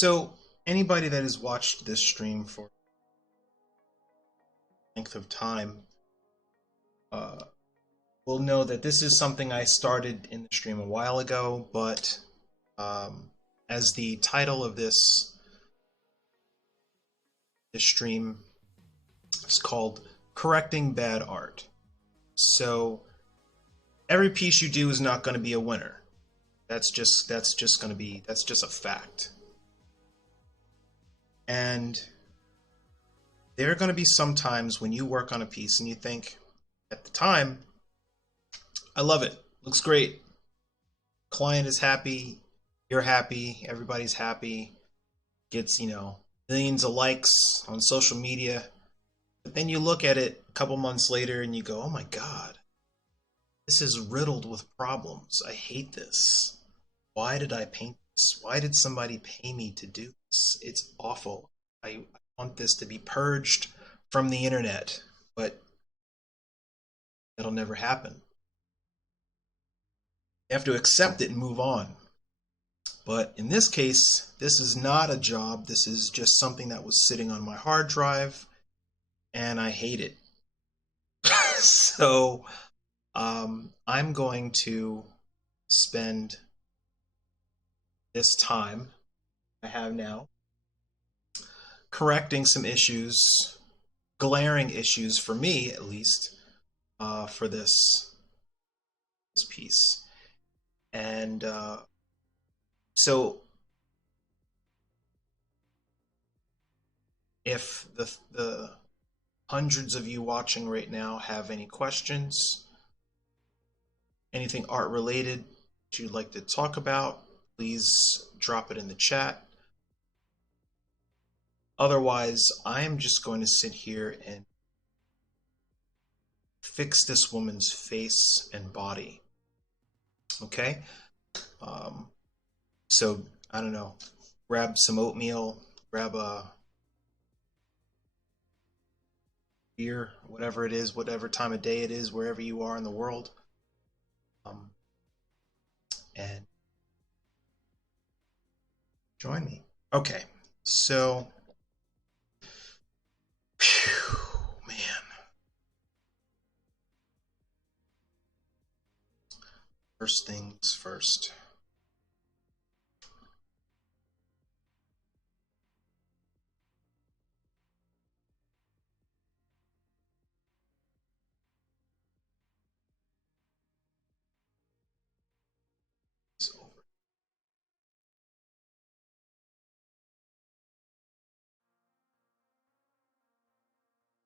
So, anybody that has watched this stream for length of time uh, will know that this is something I started in the stream a while ago, but as the title of this stream is called Correcting Bad Art. So, every piece you do is not going to be a winner. That's just a fact. And there are going to be some times when you work on a piece and you think, at the time, I love it. Looks great. Client is happy. You're happy. Everybody's happy. Gets, millions of likes on social media. But then you look at it a couple months later and you go, oh my God, this is riddled with problems. I hate this. Why did I paint this? Why did somebody pay me to do this? It's awful. I want this to be purged from the internet, but that'll never happen. You have to accept it and move on. But in this case, this is not a job. This is just something that was sitting on my hard drive, and I hate it. So I'm going to spend this time I have now correcting some issues, glaring issues for me at least, for this piece. And so if the hundreds of you watching right now have any questions, anything art related that you'd like to talk about, please drop it in the chat. Otherwise, I am just going to sit here and fix this woman's face and body. Okay? So, I don't know, grab some oatmeal, grab a beer, whatever it is, whatever time of day it is, wherever you are in the world. And join me. Okay, so, man. First things first. It's over.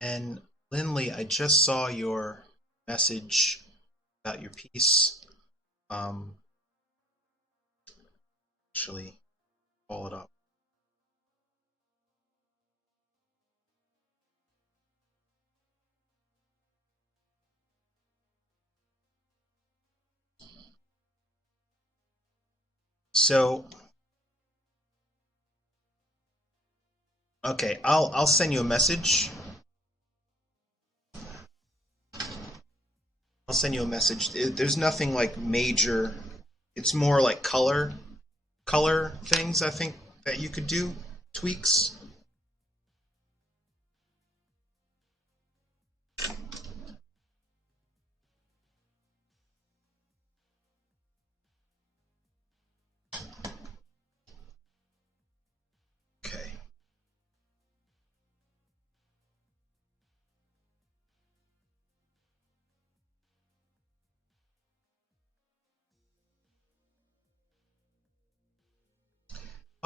And Lindley, I just saw your message about your piece. Actually, call it up. So, okay, I'll send you a message. I'll send you a message. There's nothing like major. It's more like color things I think that you could do, tweaks. Okay.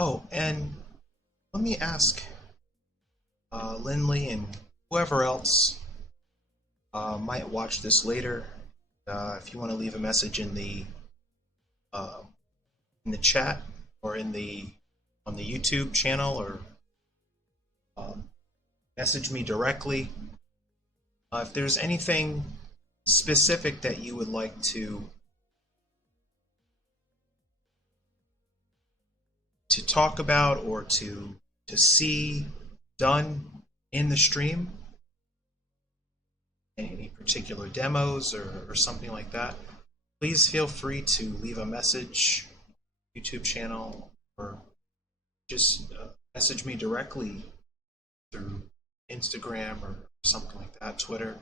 Oh, and let me ask Lindley and whoever else might watch this later. If you want to leave a message uh, in the chat or on the YouTube channel, or message me directly. If there's anything specific that you would like to talk about or to see done in the stream, any particular demos or something like that, please feel free to leave a message, YouTube channel, or just message me directly through Instagram or something like that, Twitter.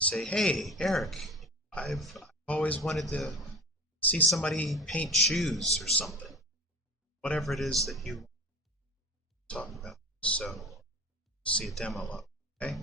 Say, hey, Eric, I've always wanted to see somebody paint shoes or something. Whatever it is that you talk about. So, see a demo of, okay?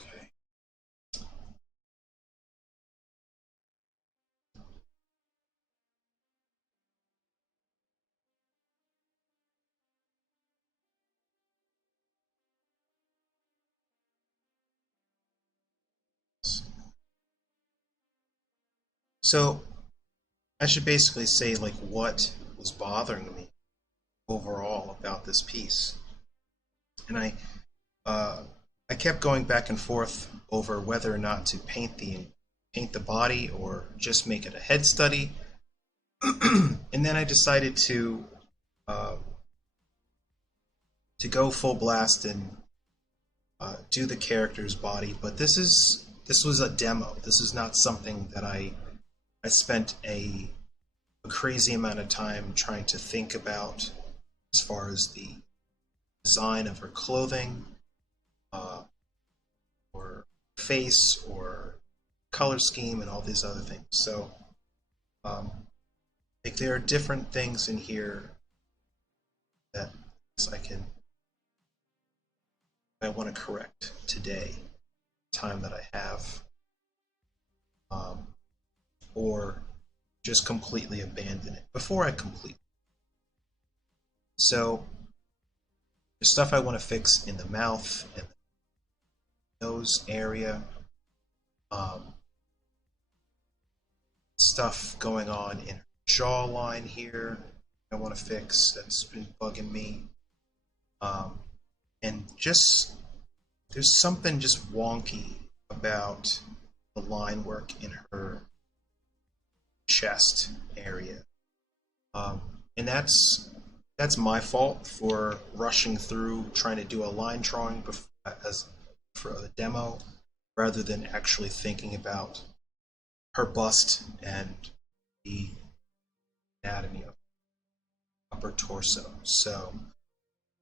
Okay. So, I should basically say, like, what was bothering me overall about this piece. And uh, I kept going back and forth over whether or not to paint the body or just make it a head study. And then I decided uh, to go full blast and do the character's body. But this was a demo. This is not something that I spent a crazy amount of time trying to think about as far as the design of her clothing, uh, or face, or color scheme, and all these other things. So, like, there are different things in here that I want to correct today, time that I have, um, or just completely abandon it before I complete. So, there's stuff I want to fix in the mouth and the nose area. Um, Stuff going on in her jawline here I want to fix that's been bugging me. Um, and just there's something just wonky about the line work in her chest area. And that's my fault for rushing through trying to do a line drawing as for a demo rather than actually thinking about her bust and the anatomy of upper torso. So,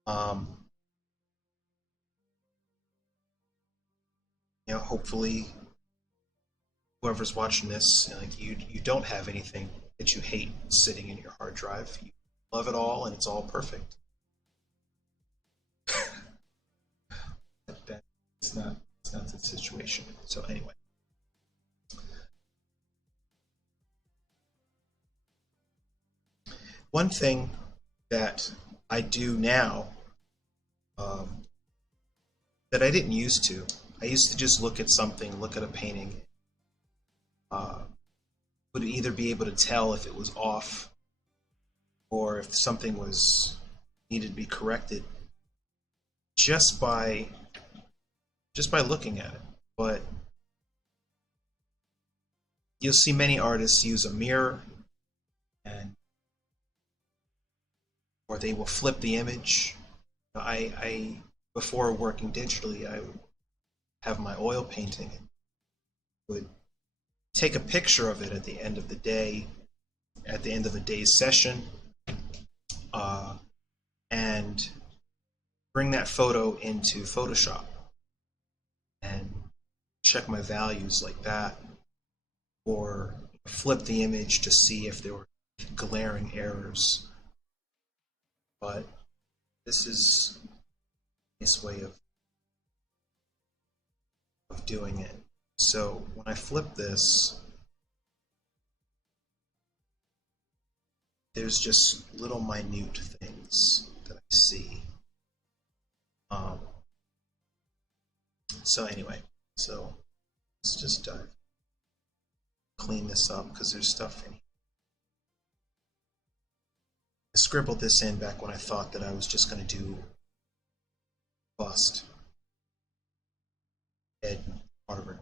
um, hopefully, whoever's watching this, like you don't have anything that you hate sitting in your hard drive. You love it all, and it's all perfect. It's not the situation. So anyway, one thing that I do now, um, that I didn't used to. I used to just look at something, look at a painting, would either be able to tell if it was off or if something was needed to be corrected just by looking at it. But you'll see many artists use a mirror, and or they will flip the image. I before working digitally, I would have my oil painting and would take a picture of it at the end of the day, at the end of a day's session, uh, and bring that photo into Photoshop and check my values like that, or flip the image to see if there were glaring errors. But this is a nice way of doing it. So when I flip this, there's just little minute things that I see. So anyway, so let's just clean this up because there's stuff in here. I scribbled this in back when I thought that I was just going to do bust. Head, Harvard,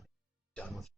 done with it.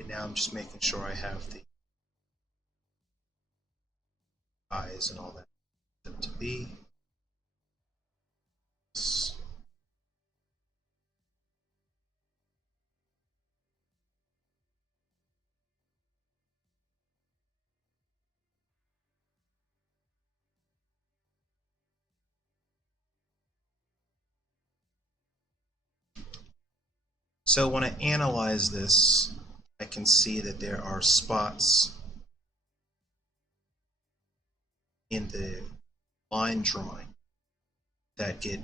And now I'm just making sure I have the eyes and all that them to be. So when I analyze this, I can see that there are spots in the line drawing that get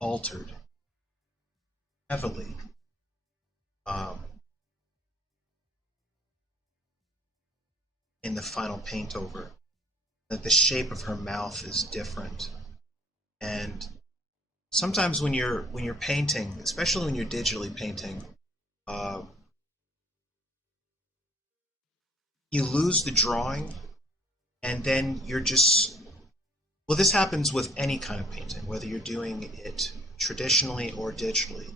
altered heavily. In the final paint over, that the shape of her mouth is different. And sometimes when you're painting, especially when you're digitally painting, uh, you lose the drawing, and then you're just, well, this happens with any kind of painting, whether you're doing it traditionally or digitally.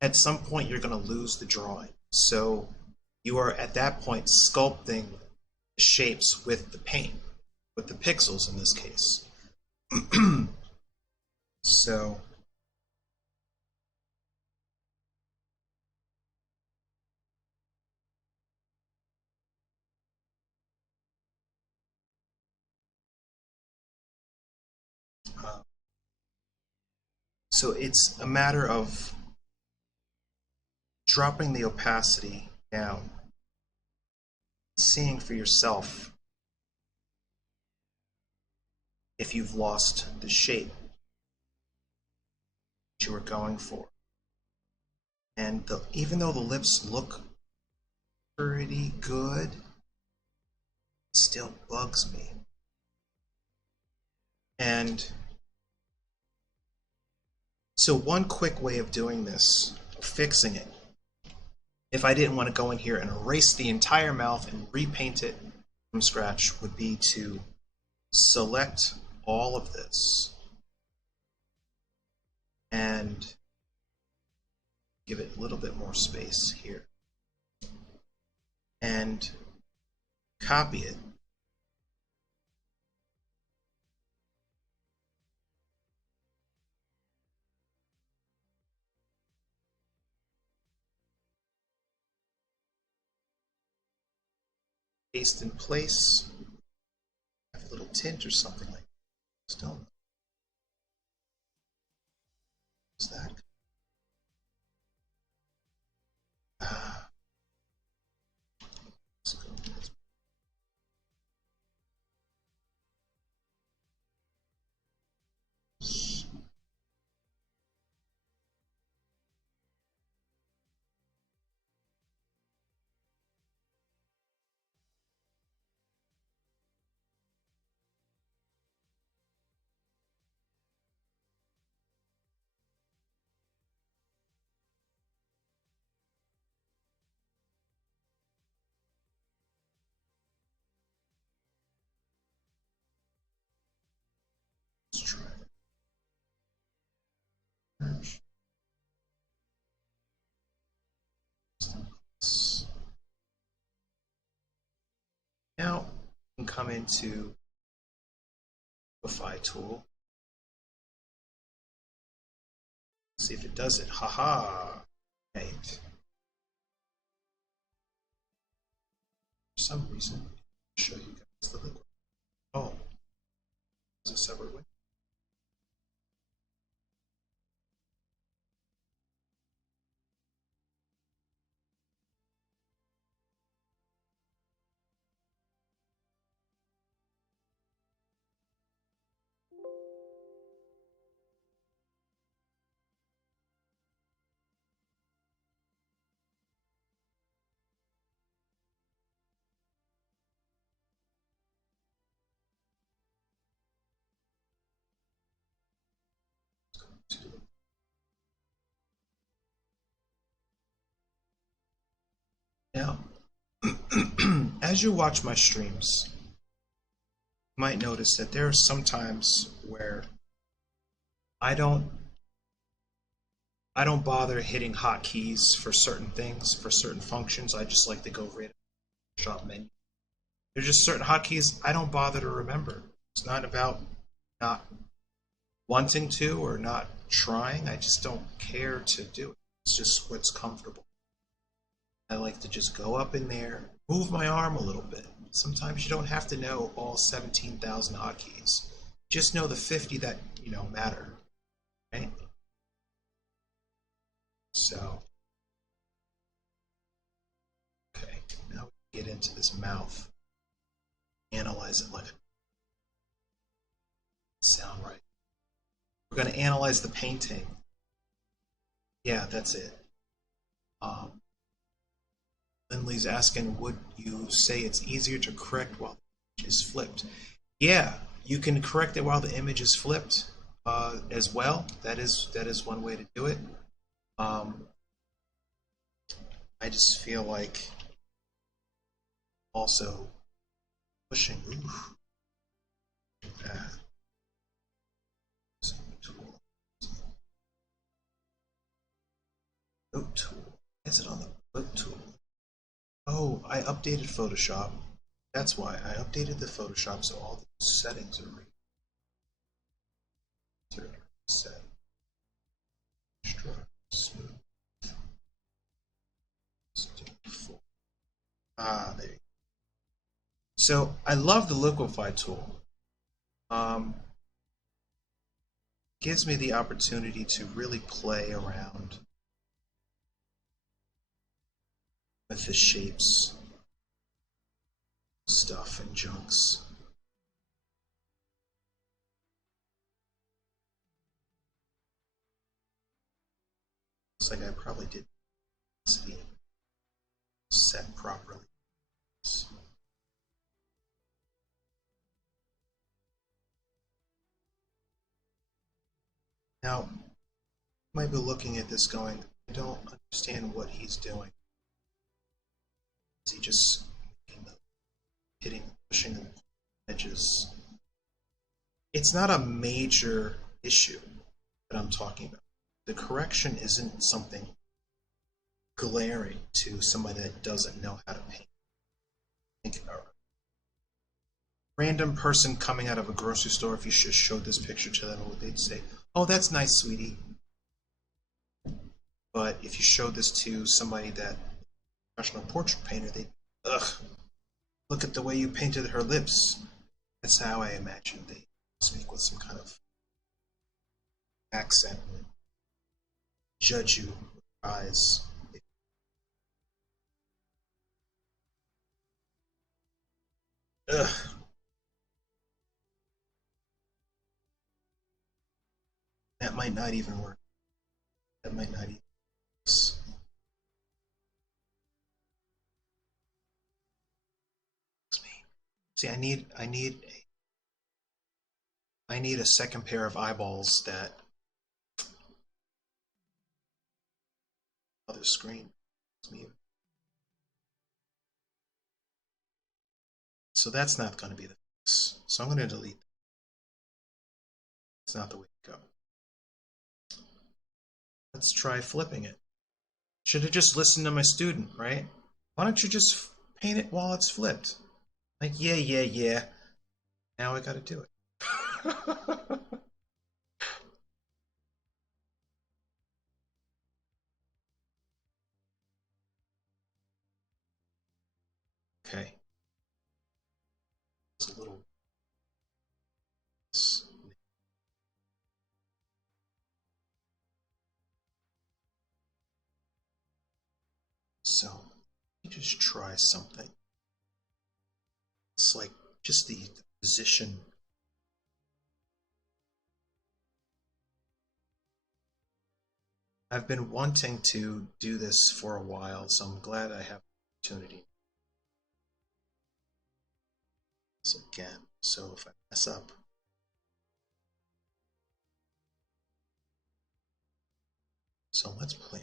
At some point, you're going to lose the drawing. So you are at that point sculpting the shapes with the paint, with the pixels in this case. So uh, so it's a matter of dropping the opacity down, seeing for yourself if you've lost the shape that you were going for. And even though the lips look pretty good, it still bugs me. And so one quick way of doing this, fixing it, if I didn't want to go in here and erase the entire mouth and repaint it from scratch, would be to select all of this and give it a little bit more space here and copy it. paste in place. Have a little tint or something like that. Stone. What's that? Let's go. Let's try it. Now we can come into Liquify tool. See if it does it. Haha. Right. For some reason, I'll show you guys the liquid. Oh, it's a separate window. Now, as you watch my streams, you might notice that there are some times where I don't bother hitting hotkeys for certain things, for certain functions. I just like to go right to the shop menu. There's just certain hotkeys I don't bother to remember. It's not about not wanting to or not trying. I just don't care to do it. It's just what's comfortable. I like to just go up in there, move my arm a little bit. Sometimes you don't have to know all 17,000 hotkeys. Just know the 50 that, matter, right? So, okay, now we get into this mouth. Analyze it like a sound right. We're going to analyze the painting. Yeah, that's it. Lindley's asking, would you say it's easier to correct while the image is flipped? Yeah, you can correct it while the image is flipped as well. That is one way to do it. I just feel like also pushing. Ooh, Note tool. Is it on the note tool? Oh, I updated Photoshop. That's why I updated the Photoshop so all the settings are reset. Smooth. There you go. So I love the Liquify tool. Gives me the opportunity to really play around with the shapes, stuff, and junks. Looks like I probably did set properly. Now, you might be looking at this going, I don't understand what he's doing. Is he just hitting, pushing the edges? It's not a major issue that I'm talking about. The correction isn't something glaring to somebody that doesn't know how to paint. Think about it. Random person coming out of a grocery store, if you just showed this picture to them, they'd say, oh, that's nice, sweetie. But if you showed this to somebody that professional portrait painter, they'd, ugh, Look at the way you painted her lips. That's how I imagine they speak with some kind of accent and judge you with eyes. Ugh, that might not even work. That might not even work. See, I need a second pair of eyeballs that other screen. So that's not going to be the fix. So I'm going to delete that. It's not the way to go. Let's try flipping it. Should have just listened to my student, right? Why don't you just paint it while it's flipped? Like, yeah, yeah, yeah. Now I got to do it. Okay. It's a little. So, let me just try something. It's like just the position. I've been wanting to do this for a while, so I'm glad I have the opportunity. So again, so if I mess up, so let's play.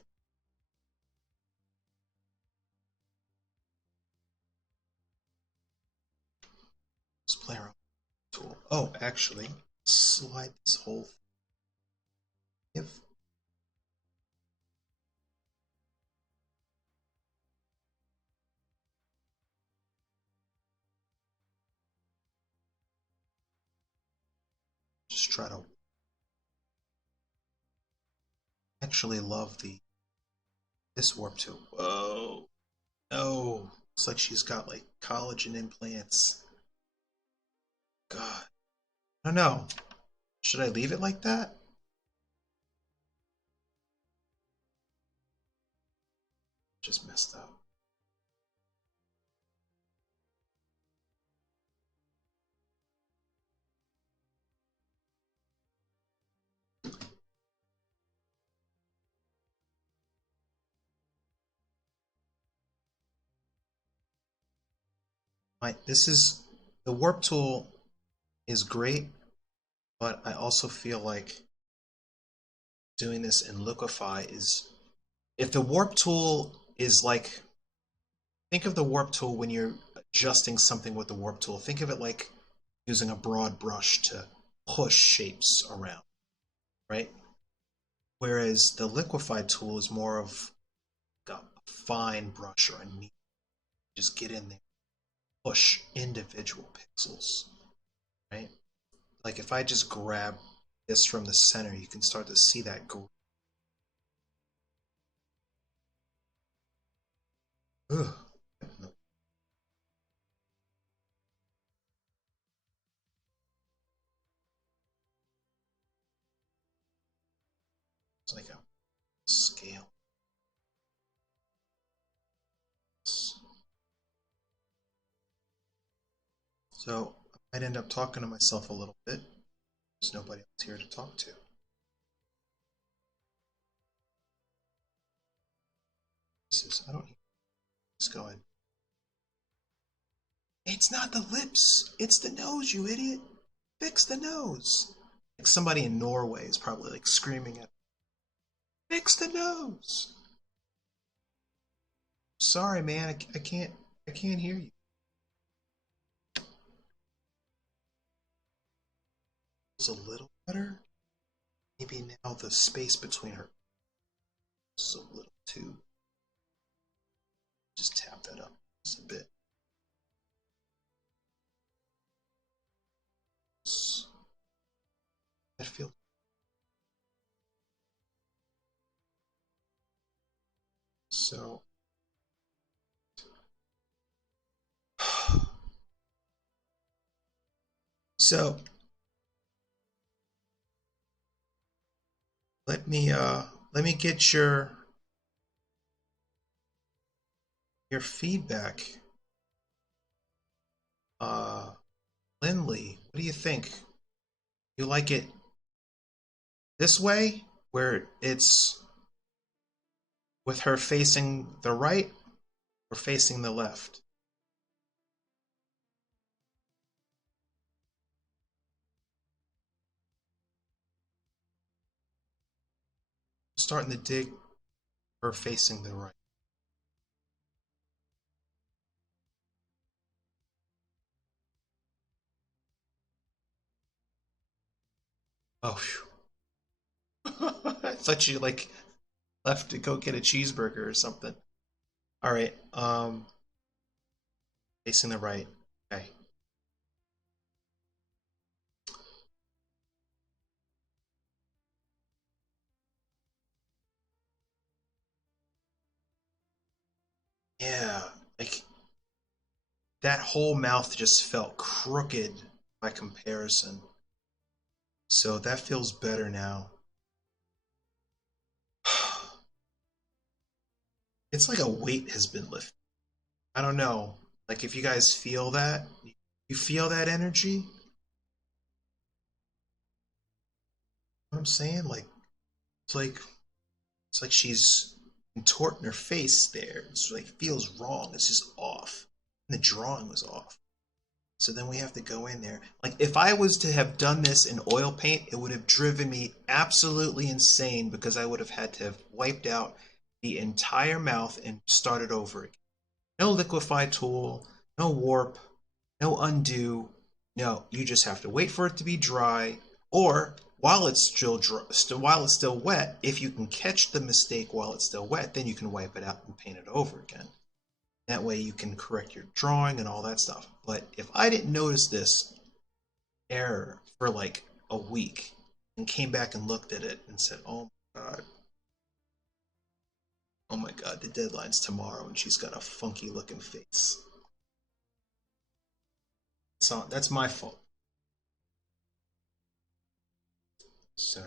Let's play around with the tool. Oh, actually, slide this whole thing. Just try to actually love this warp tool. Whoa, no, looks like she's got like collagen implants. God, I don't know. Should I leave it like that? Just messed up. This is the warp tool is great, but I also feel like doing this in liquify is if the warp tool is like think of the warp tool when you're adjusting something with the warp tool. Think of it like using a broad brush to push shapes around, right? Whereas the liquify tool is more of a fine brush or a neat. Just get in there, push individual pixels, right? Like if I just grab this from the center, you can start to see that go. Ugh. It's like a scale. So I might end up talking to myself a little bit. There's nobody else here to talk to. I don't hear this going. It's not the lips. It's the nose, you idiot. Fix the nose. Like somebody in Norway is probably like screaming at fix the nose. Sorry, man. I can't hear you. It's a little better. Maybe now the space between her is a little too. Just tap that up just a bit. That feels. So So let me get your feedback. Uh Lindley, what do you think? You like it this way, where it's with her facing the right or facing the left? Starting to dig her facing the right. Oh, I thought you like left to go get a cheeseburger or something. All right, facing the right. Okay. Yeah, like that whole mouth just felt crooked by comparison. So that feels better now. It's like a weight has been lifted. I don't know. Like if you guys feel that, you feel that energy? What I'm saying? Like it's like it's like she's contorting her face there. It's like feels wrong. It's just off. And the drawing was off. So then we have to go in there. Like if I was to have done this in oil paint, it would have driven me absolutely insane because I would have had to have wiped out the entire mouth and started over again. No liquefy tool, no warp, no undo. No, you just have to wait for it to be dry, or while it's still dry, while it's still wet. If you can catch the mistake while it's still wet, then you can wipe it out and paint it over again. That way you can correct your drawing and all that stuff. But if I didn't notice this error for like a week and came back and looked at it and said, oh my god, the deadline's tomorrow and she's got a funky looking face." So that's my fault. So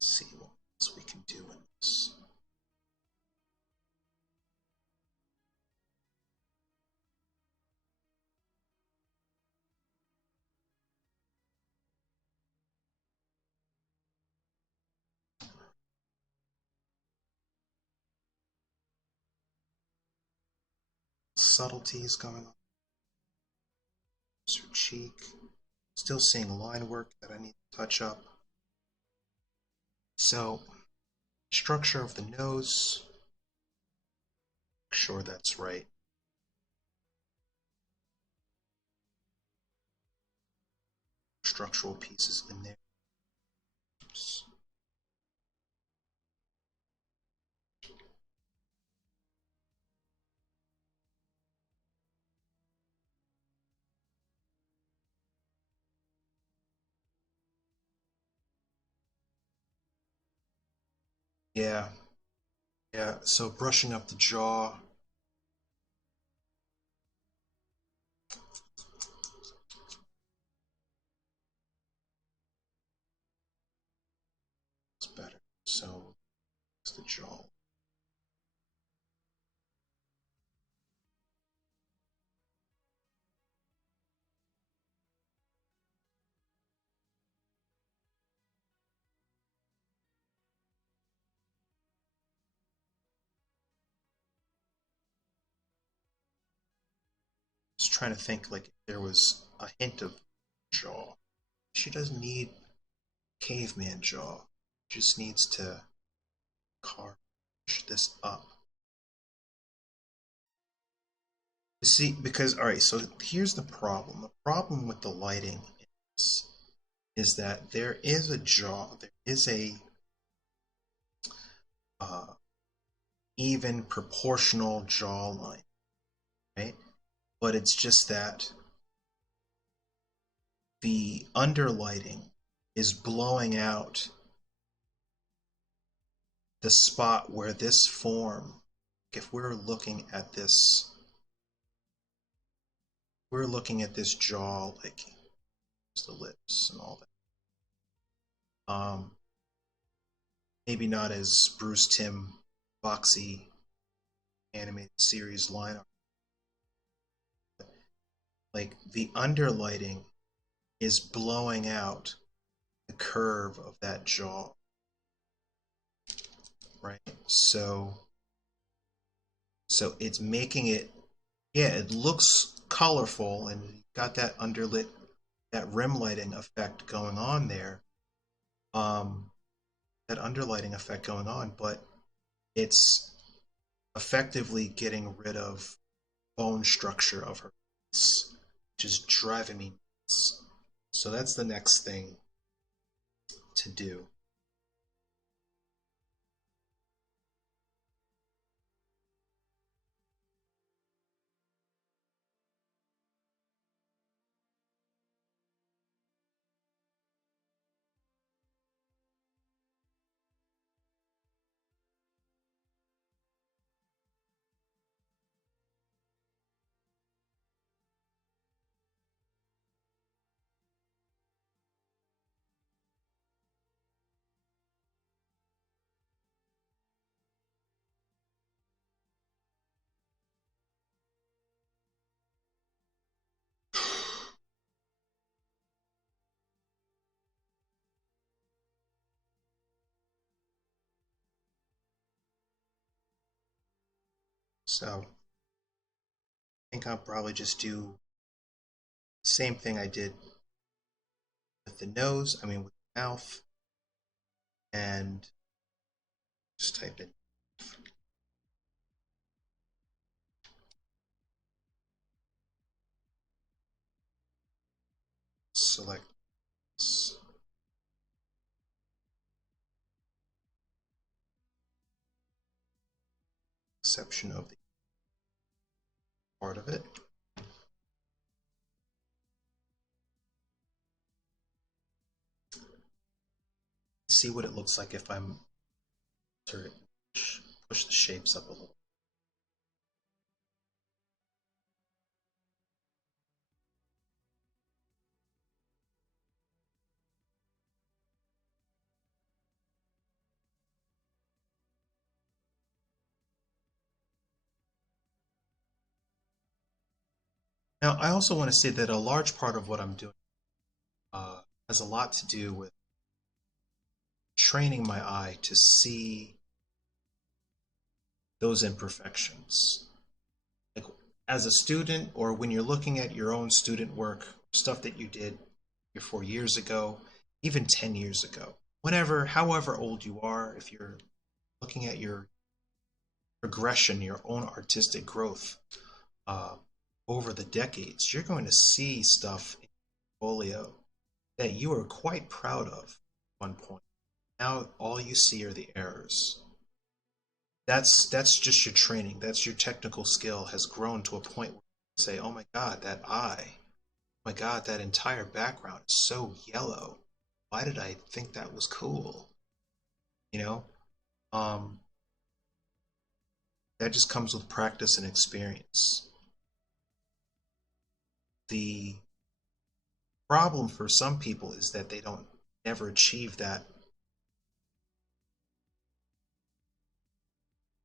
let's see what else we can do in this. Subtleties going on. Her cheek. Still seeing line work that I need to touch up. So, structure of the nose. Make sure that's right. Structural pieces in there. Yeah, yeah. So brushing up the jaw. Is better. So it's the jaw. Just trying to think like if there was a hint of jaw. She doesn't need caveman jaw. She just needs to carve this up. See, because all right, so here's the problem. The problem with the lighting is is that there is a jaw, there is a uh, even proportional jawline, right? But it's just that the underlighting is blowing out the spot where this form, if we're looking at this, we're looking at this jaw, like the lips and all that. Maybe not as Bruce Timm boxy animated series line art. Like the underlighting is blowing out the curve of that jaw, right? So it's making it, yeah, it looks colorful and got that underlit, that rim lighting effect going on there. Um, that underlighting effect going on, but it's effectively getting rid of bone structure of her face, which is driving me nuts. So that's the next thing to do. So I think I'll probably just do the same thing I did with the nose, I mean with the mouth, and just type in, select this section of the part of it. See what it looks like if I'm sort of push the shapes up a little. Now, I also want to say that a large part of what I'm doing uh, has a lot to do with training my eye to see those imperfections. Like as a student, or when you're looking at your own student work, stuff that you did 3 or 4 years ago, even 10 years ago, whenever, however old you are, if you're looking at your progression, your own artistic growth uh, over the decades, you're going to see stuff in your portfolio that you are quite proud of at one point. Now all you see are the errors. That's just your training. That's your technical skill has grown to a point where you say, "Oh my God, that eye! Oh my God, that entire background is so yellow. Why did I think that was cool?" You know, um, that just comes with practice and experience. The problem for some people is that they don't never achieve that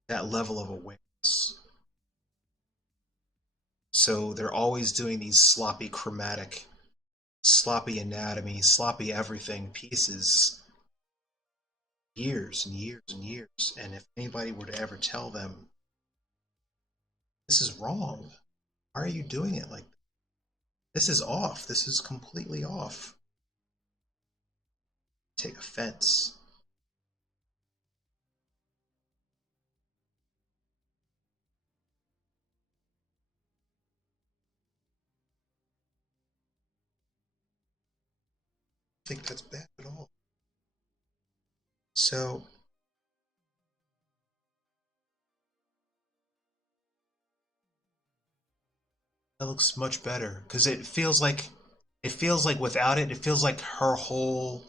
level of awareness. So they're always doing these sloppy chromatic, sloppy anatomy, sloppy everything pieces years and years and years. And if anybody were to ever tell them, this is wrong, why are you doing it like this? Is off. This is completely off. Take offense. think that's bad at all. So that looks much better because it feels like without it, it feels like her whole,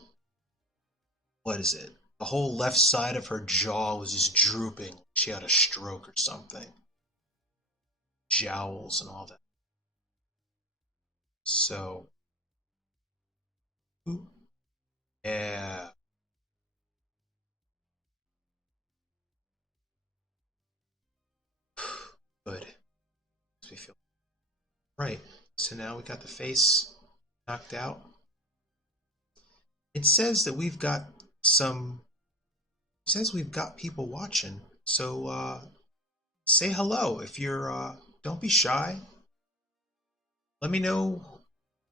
what is it? The whole left side of her jaw was just drooping. She had a stroke or something. Jowls and all that. So, yeah, good. Makes me feel right. So now we got the face knocked out. It says that we've got some. It says we've got people watching. So say hello if you're. Don't be shy. Let me know.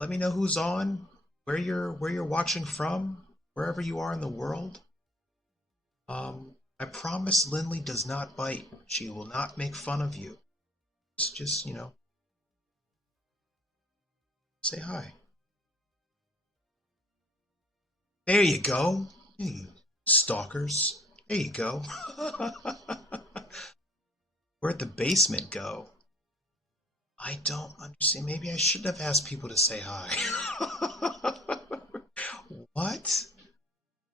Let me know who's on, where you're watching from, wherever you are in the world. I promise Lindley does not bite. She will not make fun of you. Just say hi. There you go. You stalkers. There you go. Where'd the basement go? I don't understand. Maybe I should have asked people to say hi. What?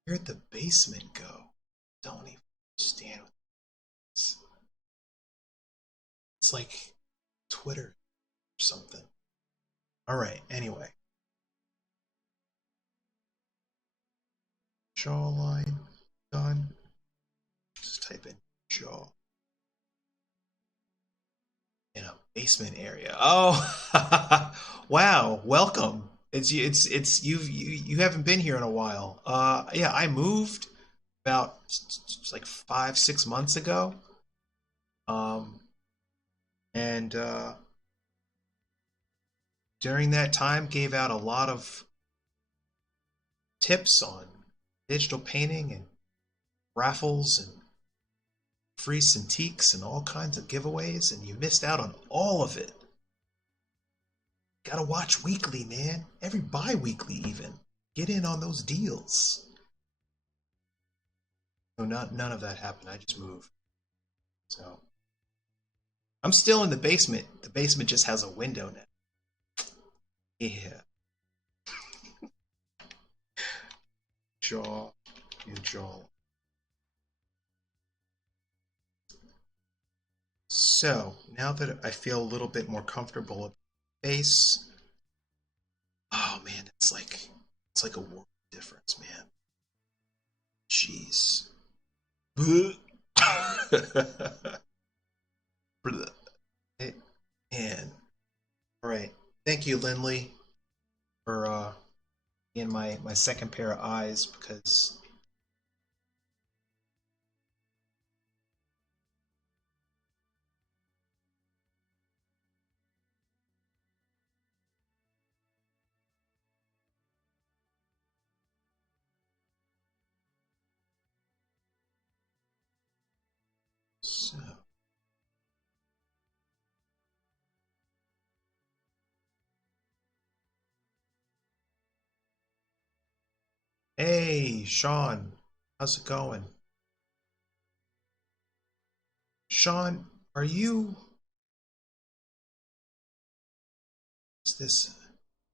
Where'd the basement go? Don't even understand what this. It's like Twitter or something. All right. Anyway, jawline done. Just type in jaw in a basement area. Oh, wow! Welcome. It's you haven't been here in a while. Yeah, I moved about like 5 6 months ago. Um, and during that time, gave out a lot of tips on digital painting and raffles and free Cintiqs and all kinds of giveaways, and you missed out on all of it. Gotta watch weekly, man. Every bi-weekly even. Get in on those deals. No, none of that happened. I just moved. So I'm still in the basement. The basement just has a window now. Yeah. Jaw. New jaw. So now that I feel a little bit more comfortable with the face, oh man, it's like a world difference, man. Jeez. Man. All right. Thank you, Lindley, for being my second pair of eyes because so. Hey, Sean, how's it going? Sean, are you? Is this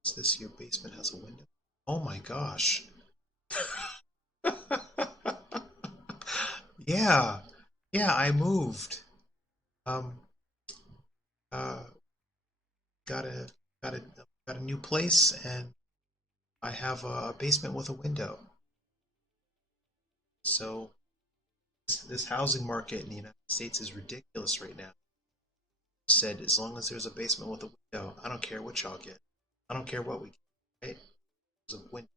is this your basement has a window? Oh my gosh. Yeah, yeah, I moved. Um, uh, got a got a got a new place, and I have a basement with a window. So this housing market in the United States is ridiculous right now. Said as long as there's a basement with a window, I don't care what y'all get. I don't care what we get. Right? There's a window.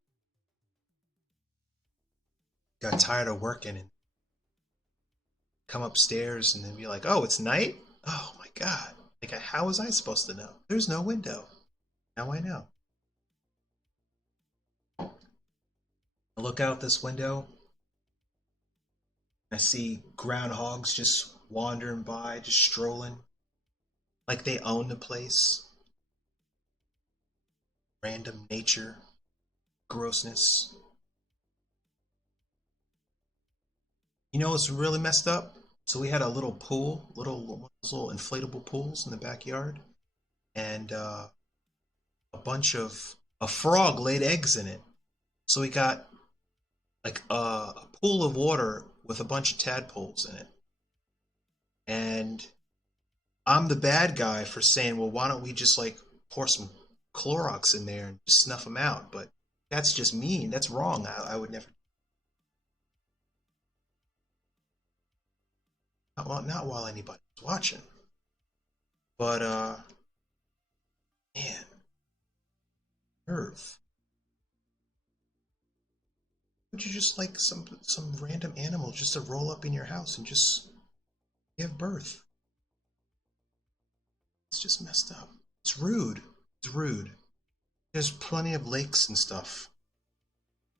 Got tired of working and come upstairs and then be like, "Oh, it's night." Oh my god! Like, how was I supposed to know? There's no window. Now I know. I look out this window. I see groundhogs just wandering by, just strolling, like they own the place. Random nature, grossness. You know what's really messed up? So we had a little pool, one of those little inflatable pools in the backyard, and a frog laid eggs in it. So we got like a pool of water with a bunch of tadpoles in it. And I'm the bad guy for saying, well, why don't we just like pour some Clorox in there and just snuff them out? But that's just mean. That's wrong. I would never. Not while anybody's watching. But man, nerve. Would you just like some random animal just to roll up in your house and just give birth? It's just messed up. It's rude. It's rude. There's plenty of lakes and stuff.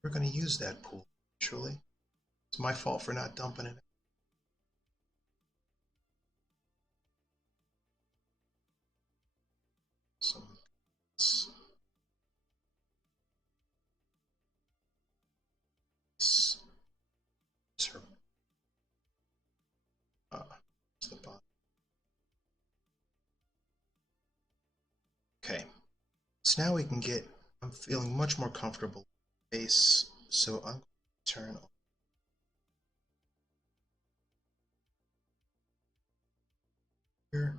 We're gonna use that pool, surely. It's my fault for not dumping it. Some the bottom. Okay, so now we can get. I'm feeling much more comfortable with base, so I'm going to turn here.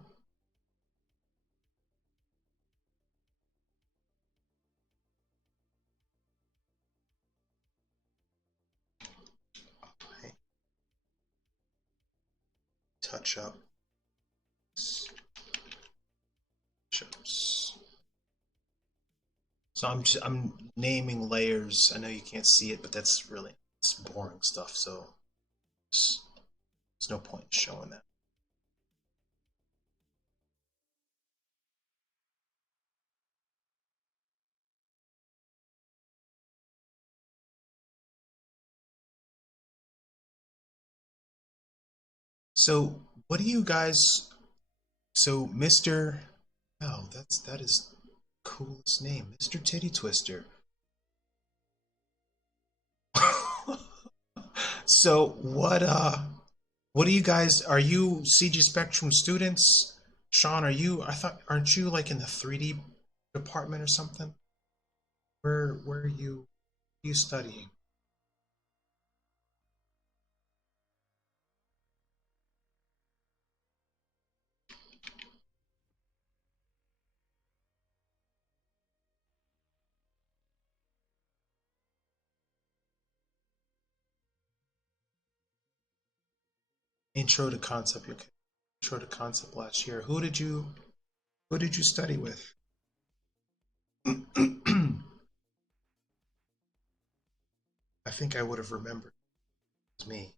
Okay. Touch up. Touch-ups. So I'm naming layers. I know you can't see it, but that's really it's boring stuff. So there's no point in showing that. So what do you guys? So Mr. Oh, that is the coolest name, Mr. Titty Twister. So what do you guys are you CG Spectrum students? Sean, are you I thought aren't you like in the 3D department or something? Where are you studying? Intro to concept. Okay. Intro to concept last year. Who did you study with? I think I would have remembered. It was me.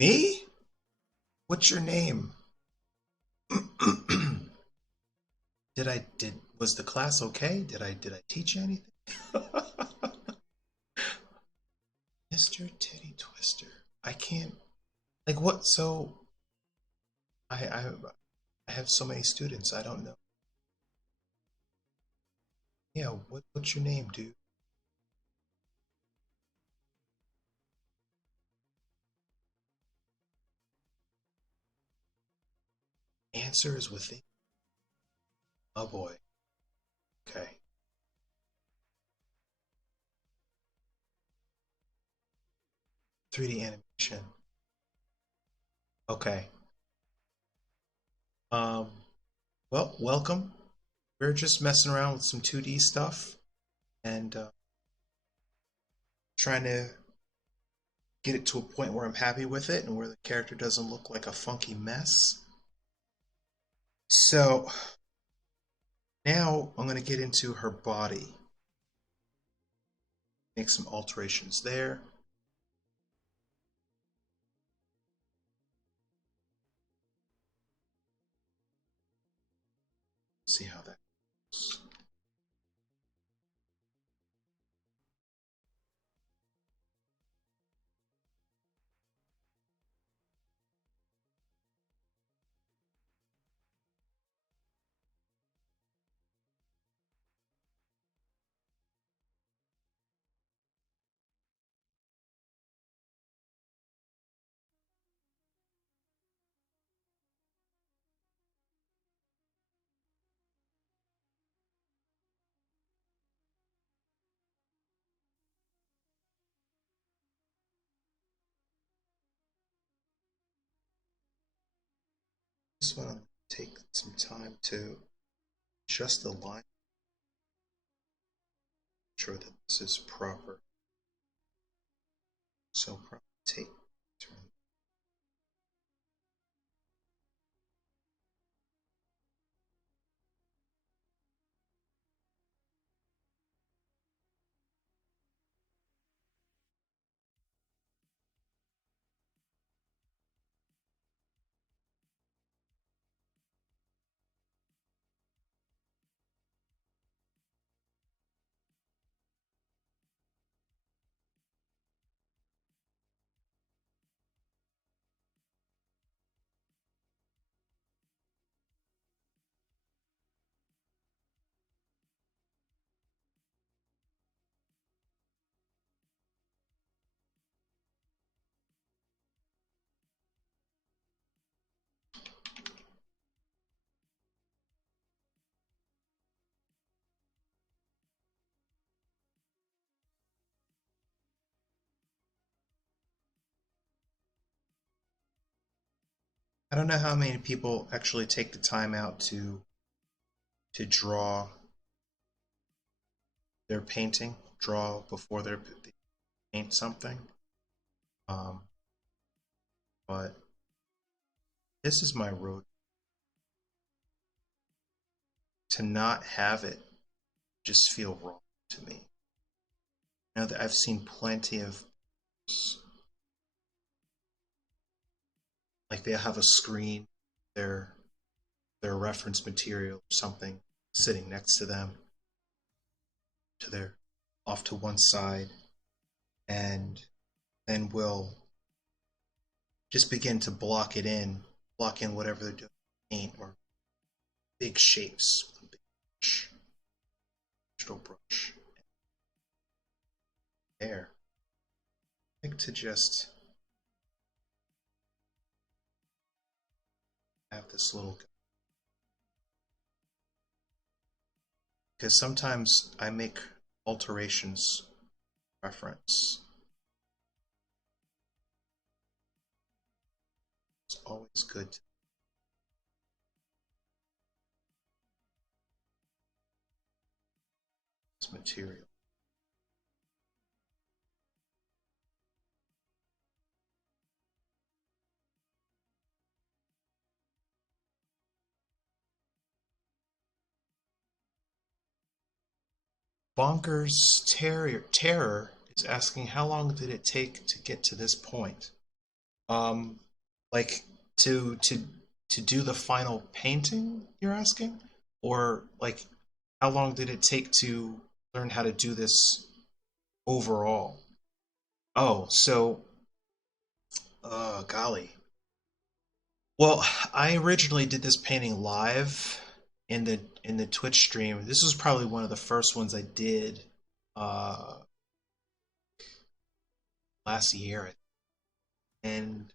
Me? What's your name? did was the class okay? Did I teach you anything? Mr. Titty Twister. I can't like what so I have so many students, I don't know. Yeah, what's your name, dude? Answer is within. Oh boy. Okay. 3D animation. Okay. Um well, welcome. We're just messing around with some 2D stuff and trying to get it to a point where I'm happy with it and where the character doesn't look like a funky mess. So now I'm going to get into her body. Make some alterations there. See how that goes. This one I'm going to take some time to adjust the line, sure that this is proper. So probably take turn. I don't know how many people actually take the time out to draw their painting, draw before they paint something. Um, but this is my road to not have it just feel wrong to me. Now that I've seen plenty of, like, they'll have a screen, their reference material or something sitting next to them, to their off to one side, and then we'll just begin to block in whatever they're doing, paint or big shapes with a big brush, brush. There. I like to just have this little, because sometimes I make alterations reference. It's always good to this material. Bonkers Terror is asking how long did it take to get to this point? Um, like to do the final painting, you're asking? Or like how long did it take to learn how to do this overall? Oh, so golly. Well, I originally did this painting live in the Twitch stream. This was probably one of the first ones I did uh last year, and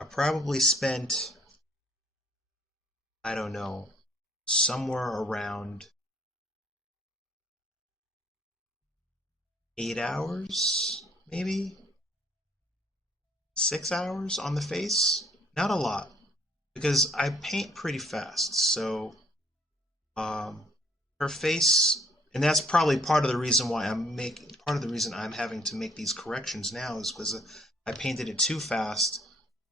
I probably spent, I don't know, somewhere around 8 hours, maybe 6 hours on the face. Not a lot, because I paint pretty fast. So um, her face, and that's probably part of the reason why part of the reason I'm having to make these corrections now is because I painted it too fast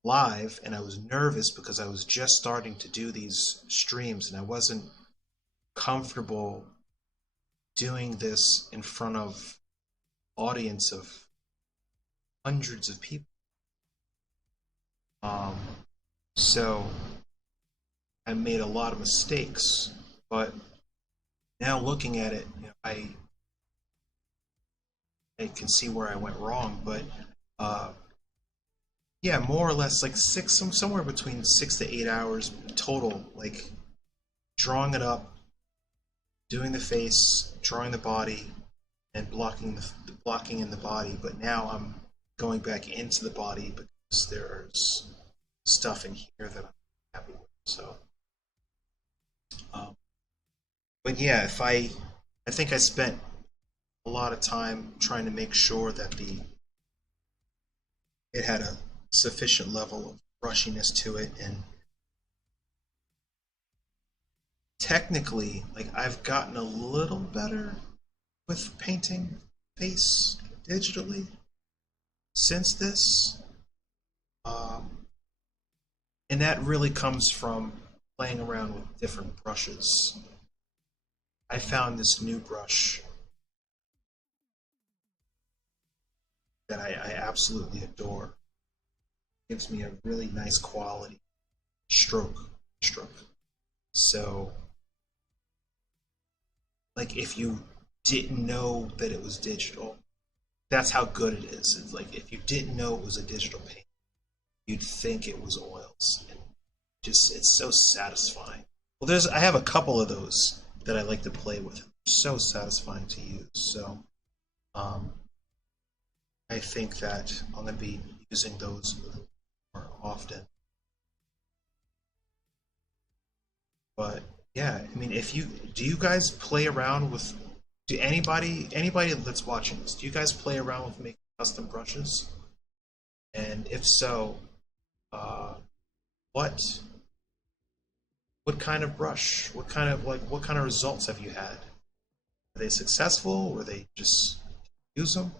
live, and I was nervous because I was just starting to do these streams, and I wasn't comfortable doing this in front of audience of hundreds of people. Um, so I made a lot of mistakes But now looking at it, I can see where I went wrong. But uh, yeah, more or less like somewhere between 6 to 8 hours total, like drawing it up, doing the face, drawing the body, and blocking in the body. But now I'm going back into the body because there's stuff in here that I'm happy with. So, um, but yeah, if I think I spent a lot of time trying to make sure that the it had a sufficient level of brushiness to it, and technically, like I've gotten a little better with painting face digitally since this. Um, and that really comes from playing around with different brushes. I found this new brush that I absolutely adore. It gives me a really nice quality stroke. So, like if you didn't know that it was digital, that's how good it is. It's like if you didn't know it was a digital paint, you'd think it was oils. And just it's so satisfying. Well, there's I have a couple of those that I like to play with. They're so satisfying to use. So um, I think that I'm going to be using those a little more often. But yeah, I mean, if you do, you guys play around with? Do anybody that's watching this? Do you guys play around with making custom brushes? And if so, uh, what what kind of brush? What kind of results have you had? Are they successful? Were they just use them?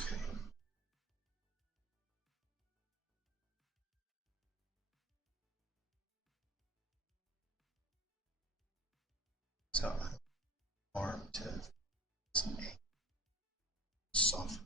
Okay. So arm to soft.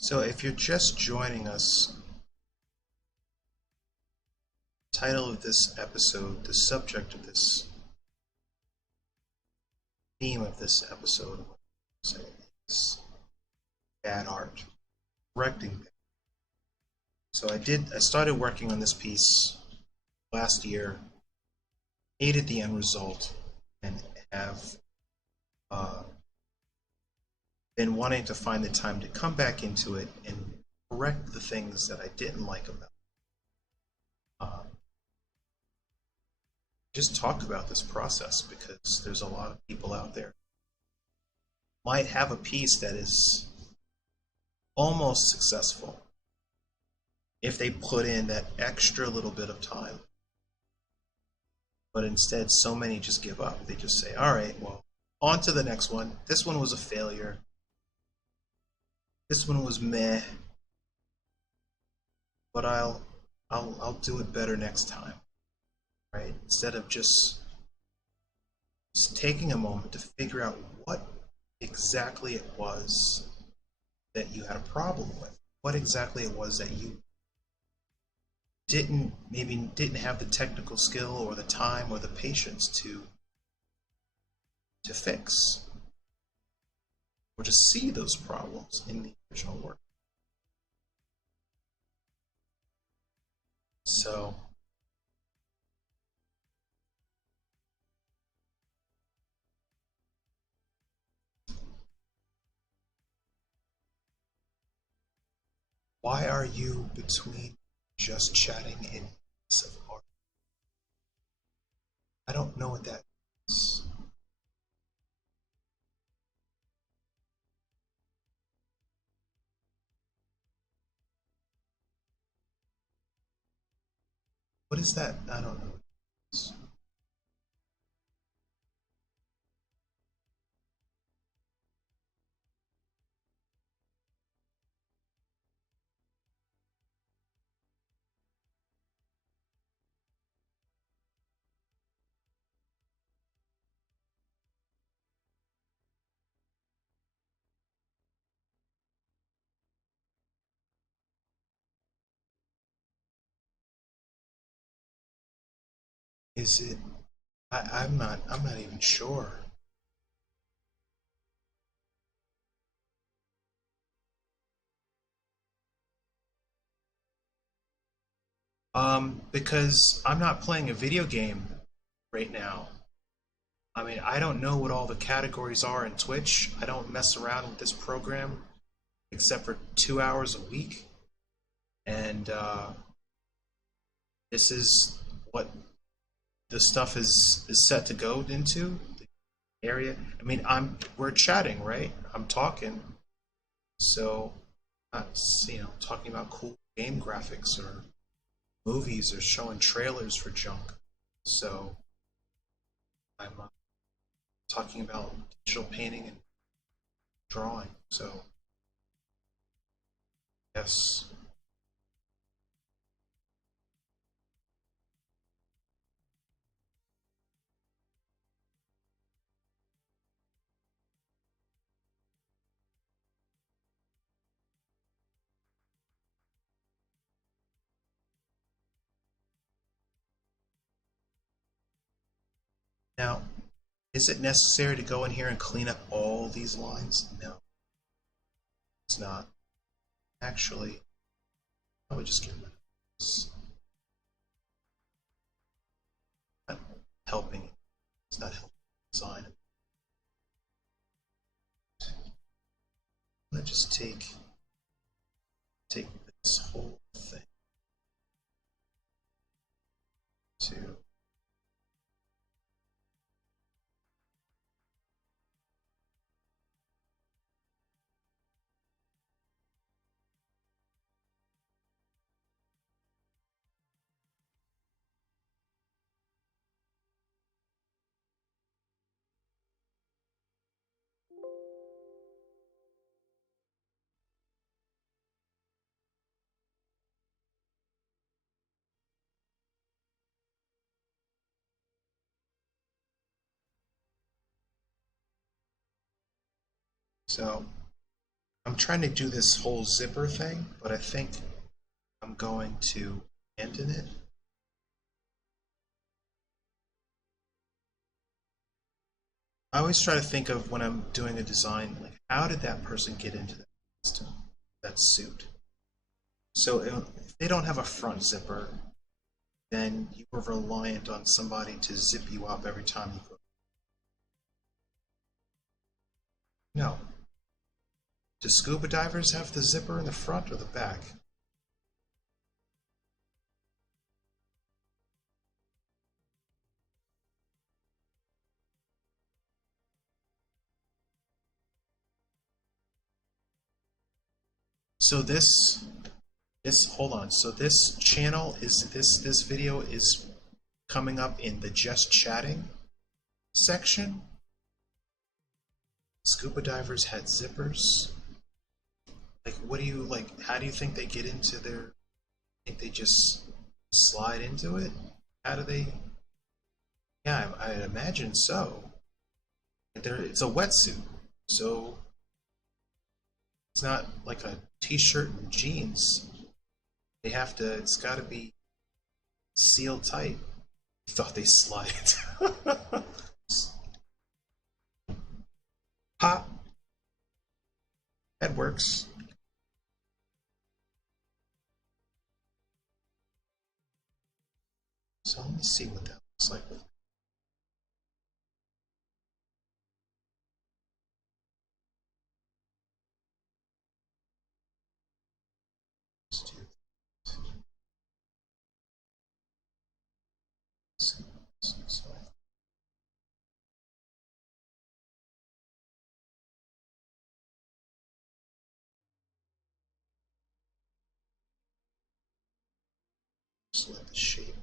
So if you're just joining us, title of this episode, the subject of this theme of this episode, say, is bad art, correcting things. So I started working on this piece last year, hated the end result, and have uh, been wanting to find the time to come back into it and correct the things that I didn't like about it. Just talk about this process because there's a lot of people out there might have a piece that is almost successful if they put in that extra little bit of time. But instead, so many just give up. They just say, all right, well, on to the next one. This one was a failure. This one was meh, but I'll do it better next time, right? Instead of just taking a moment to figure out what exactly it was that you had a problem with, what exactly it was that you didn't have the technical skill or the time or the patience to fix or to see those problems in the original work. So why are you between just chatting and piece of art? I don't know what that is. What is that? I don't know. Is it? I'm not even sure. Because I'm not playing a video game right now. I mean, I don't know what all the categories are in Twitch. I don't mess around with this program except for 2 hours a week, and this is what the stuff is set to go into the area. I mean, we're chatting, right? I'm talking, so I'm not talking about cool game graphics or movies or showing trailers for junk. So I'm talking about digital painting and drawing. So yes. Now, is it necessary to go in here and clean up all these lines? No, it's not. Actually, I would just get rid of this. Not helping. It's not helping design. Let's just take this whole thing to so I'm trying to do this whole zipper thing, but I think I'm going to abandon it. I always try to think of when I'm doing a design, like how did that person get into that? that suit. So if they don't have a front zipper, then you are reliant on somebody to zip you up every time you go. No. Do scuba divers have the zipper in the front or the back? So this hold on. So this channel is this video is coming up in the just chatting section. Scuba divers had zippers. Like, what do you like? How do you think they get into their? Think they just slide into it? How do they? Yeah, I'd imagine so. It's a wetsuit, so it's not like a t-shirt and jeans. They have to. It's got to be sealed tight. I thought they slide. Ha! That works. So let me see what that looks like. Let's do this. Just let the shape.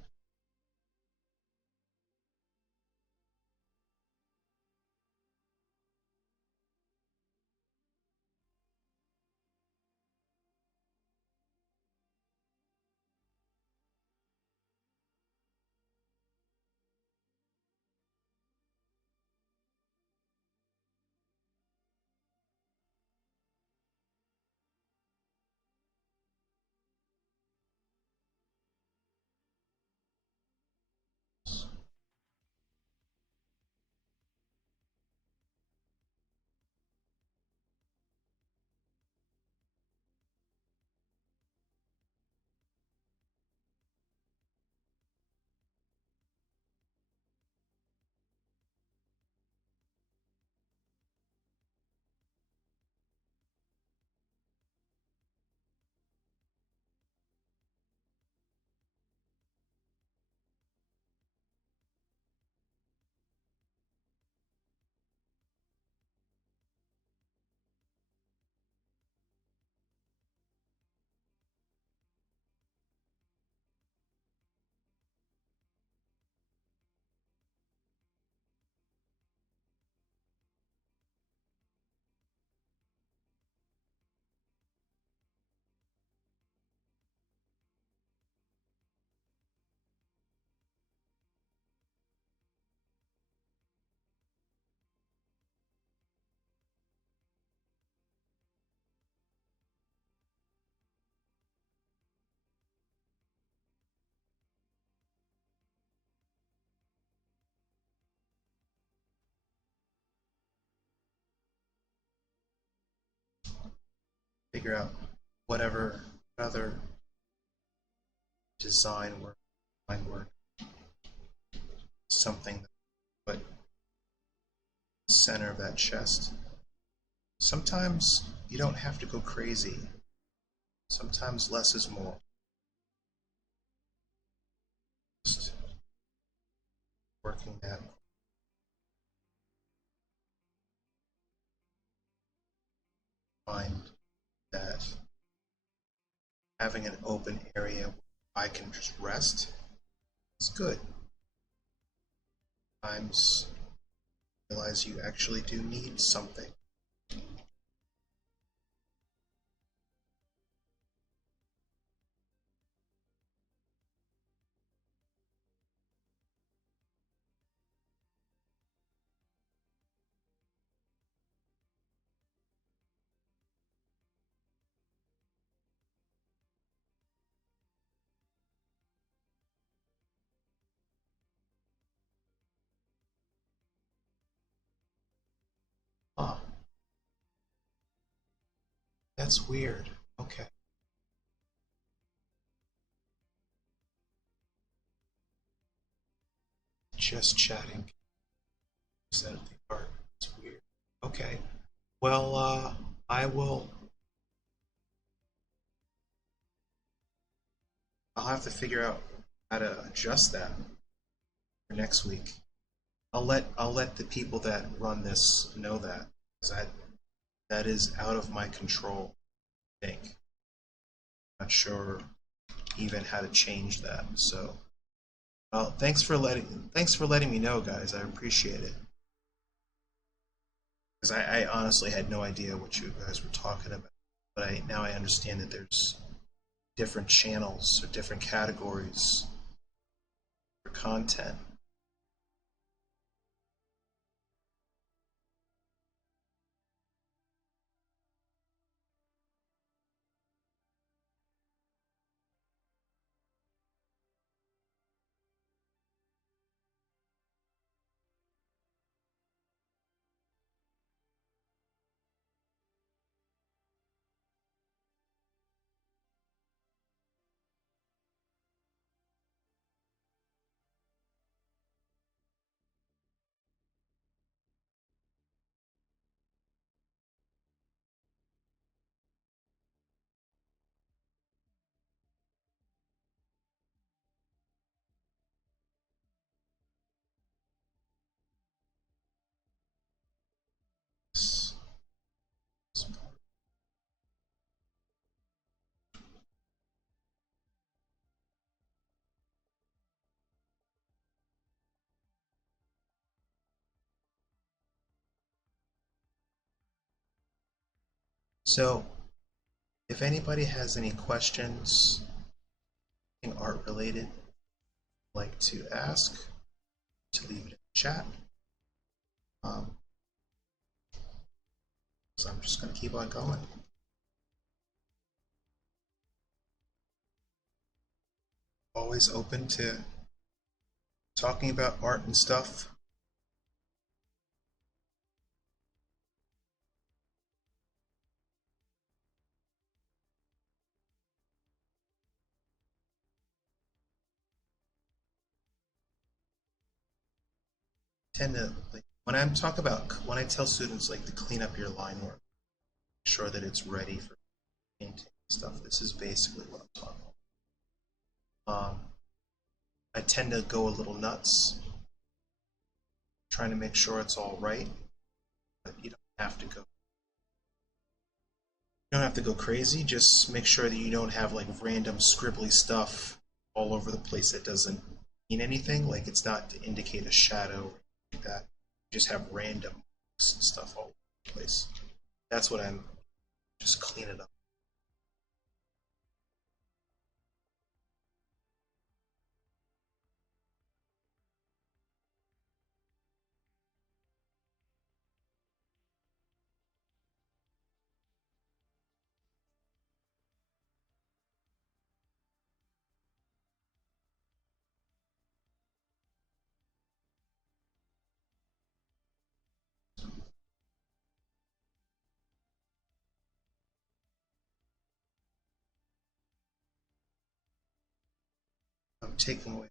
Figure out whatever other design work might work. Something that put the center of that chest. Sometimes you don't have to go crazy. Sometimes less is more. Just working that. Find that having an open area where I can just rest is good. Sometimes you realize you actually do need something. Ah, That's weird. Okay. Just chatting instead of the art. It's weird. Okay. Well, I will. I'll have to figure out how to adjust that for next week. I'll let the people that run this know that, because that is out of my control. I think. Not sure even how to change that. So, well, thanks for letting me know, guys. I appreciate it. Because I honestly had no idea what you guys were talking about. But now I understand that there's different channels or different categories for content. So, if anybody has any questions, art related, like to ask, to leave it in the chat. Um, so I'm just going to keep on going. Always open to talking about art and stuff. Tend to like when I tell students like to clean up your line work, make sure that it's ready for painting stuff. This is basically what I'm talking about. I tend to go a little nuts, trying to make sure it's all right, but you don't have to go. You don't have to go crazy. Just make sure that you don't have like random scribbly stuff all over the place that doesn't mean anything. Like it's not to indicate a shadow like that. You just have random stuff all over the place. That's what I'm just clean it up. I'm taking away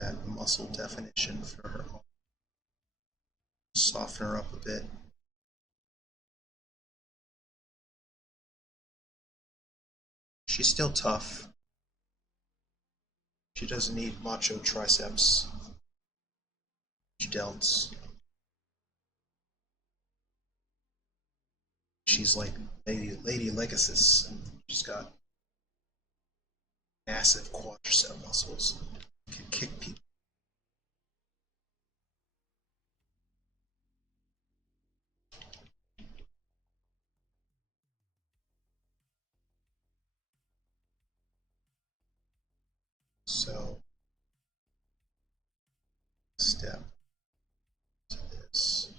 that muscle definition for her. Soften her up a bit. She's still tough. She doesn't need macho triceps. She delts. She's like Lady Legacy. She's got massive quadricep muscles. Can kick people. So, step to this.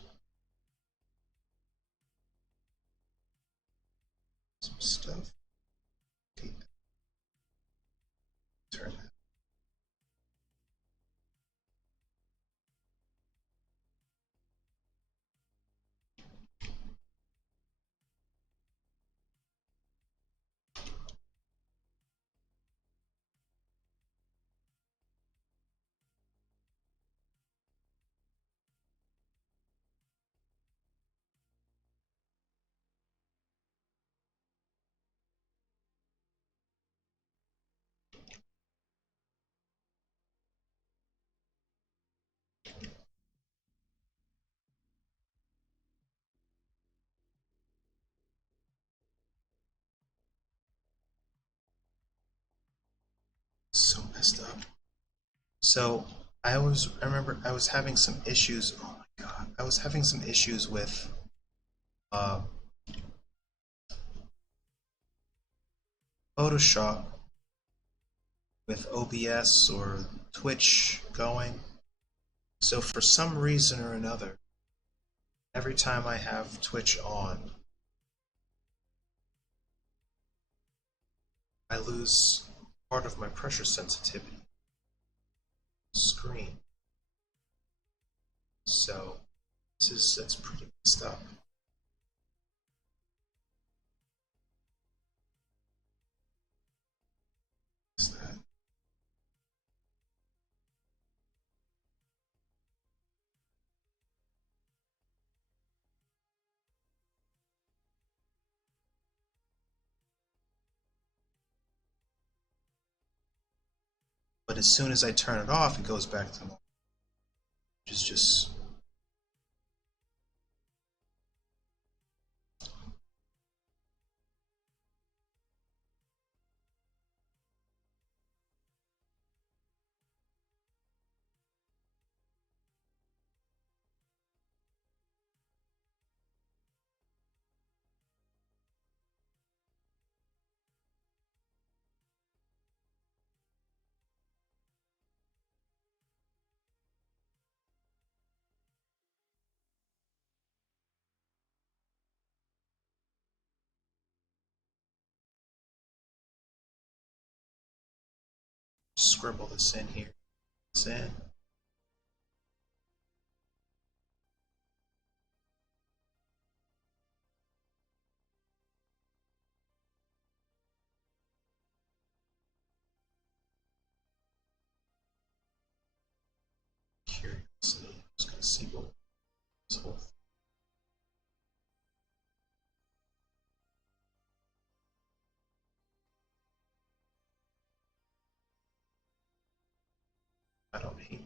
Some stuff. Okay. Turn that. So I remember I was having some issues. Oh my god, I was having some issues with uh, Photoshop with OBS or Twitch going. So for some reason or another, every time I have Twitch on, I lose part of my pressure sensitivity screen. So that's pretty messed up. What's that? But as soon as I turn it off, it goes back to normal, which is just scribble this in here. This in. Curiosity. I'm just gonna see what this whole thing. I don't hate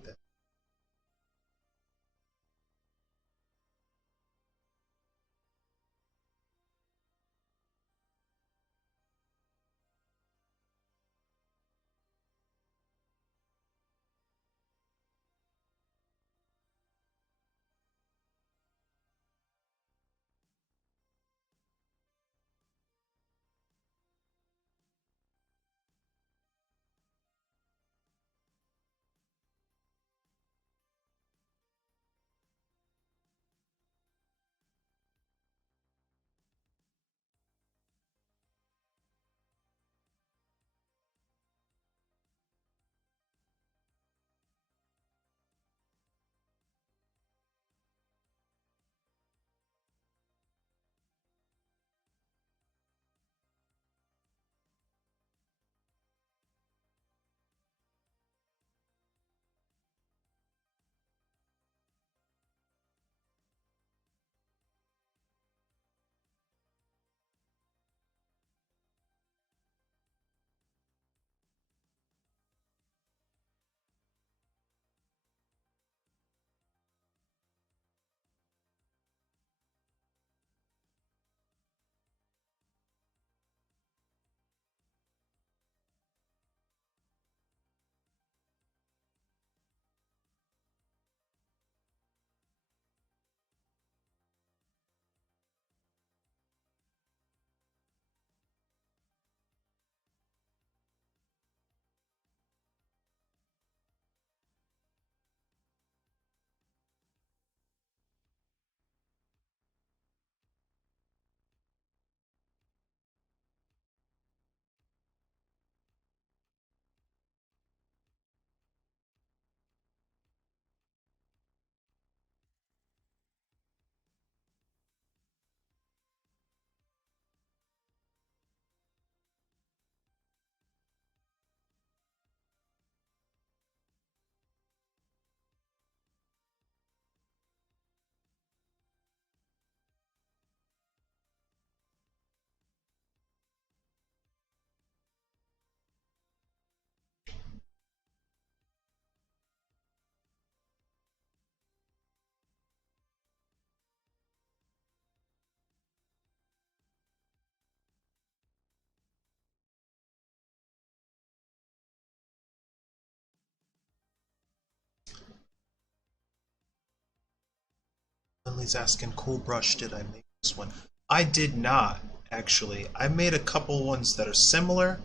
Lily's asking, cool brush, did I make this one? I did not, actually. I made a couple ones that are similar,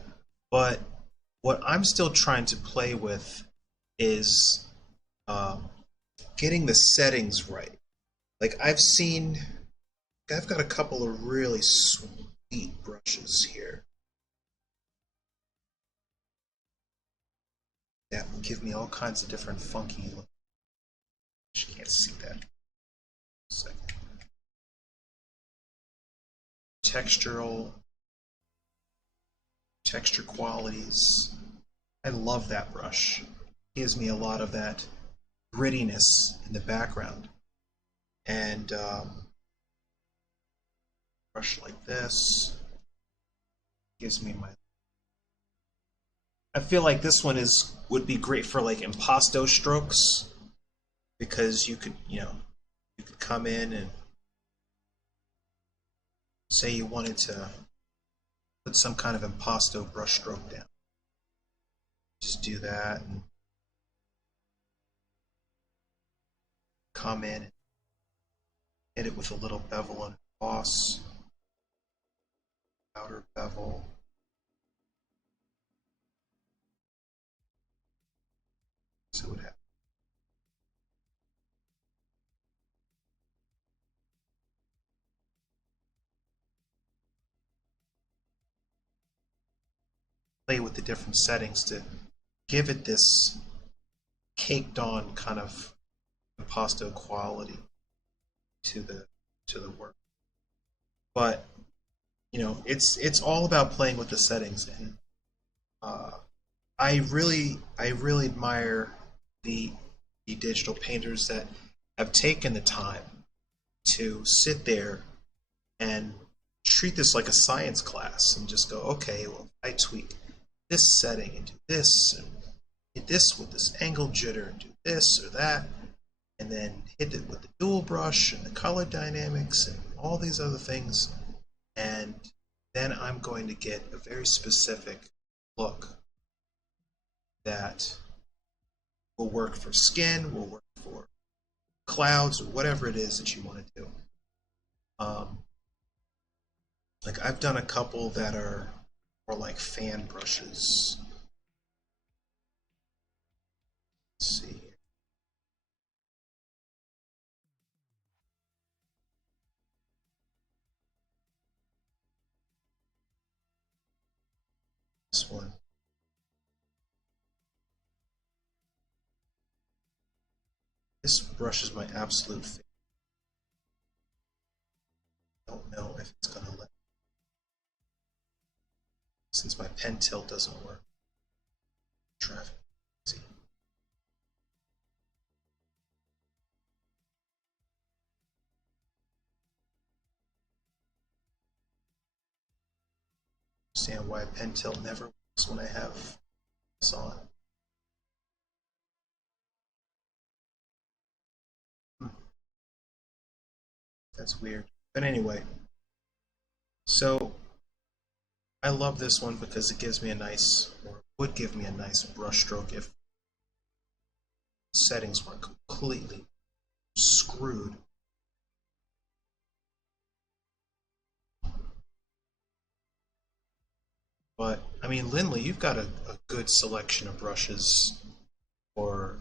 but what I'm still trying to play with is getting the settings right. Like I've got a couple of really sweet brushes here that will give me all kinds of different funky looks. You can't see that. Second. Texture qualities. I love that brush. It gives me a lot of that grittiness in the background. And brush like this gives me my. I feel like this one would be great for like impasto strokes because you could come in and say you wanted to put some kind of impasto brush stroke down. Just do that and come in and hit it with a little bevel and emboss. Outer bevel. See what happens. Play with the different settings to give it this caked on kind of impasto quality to the work. But it's all about playing with the settings, and I really admire the digital painters that have taken the time to sit there and treat this like a science class and just go, okay, well, I tweak this setting and do this and hit this with this angle jitter and do this or that, and then hit it with the dual brush and the color dynamics and all these other things, and then I'm going to get a very specific look that will work for skin, will work for clouds, or whatever it is that you want to do. Like I've done a couple that are more like fan brushes. Let's see. This one. This brush is my absolute favorite. I don't know if it's going to let, since my pen tilt doesn't work. Traffic. See. Understand why pen tilt never works when I have this on. That's weird. But anyway, so I love this one because it gives me a nice, or would give me a nice brush stroke if settings weren't completely screwed. But I mean, Lindley, you've got a good selection of brushes for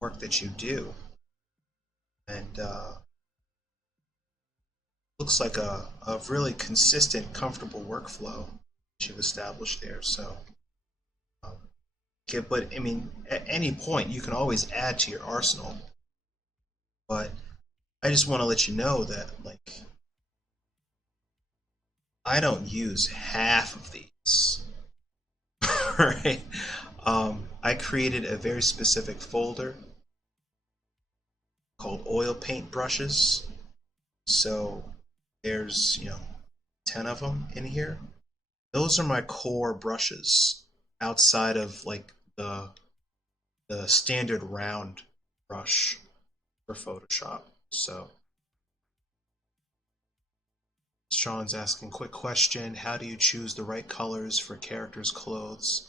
work that you do, and looks like a really consistent, comfortable workflow that you've established there. So, but I mean, at any point you can always add to your arsenal. But I just want to let you know that, like, I don't use half of these. Right? I created a very specific folder called oil paint brushes. So there's 10 of them in here. Those are my core brushes outside of like the standard round brush for Photoshop. So Sean's asking, quick question, how do you choose the right colors for characters' clothes?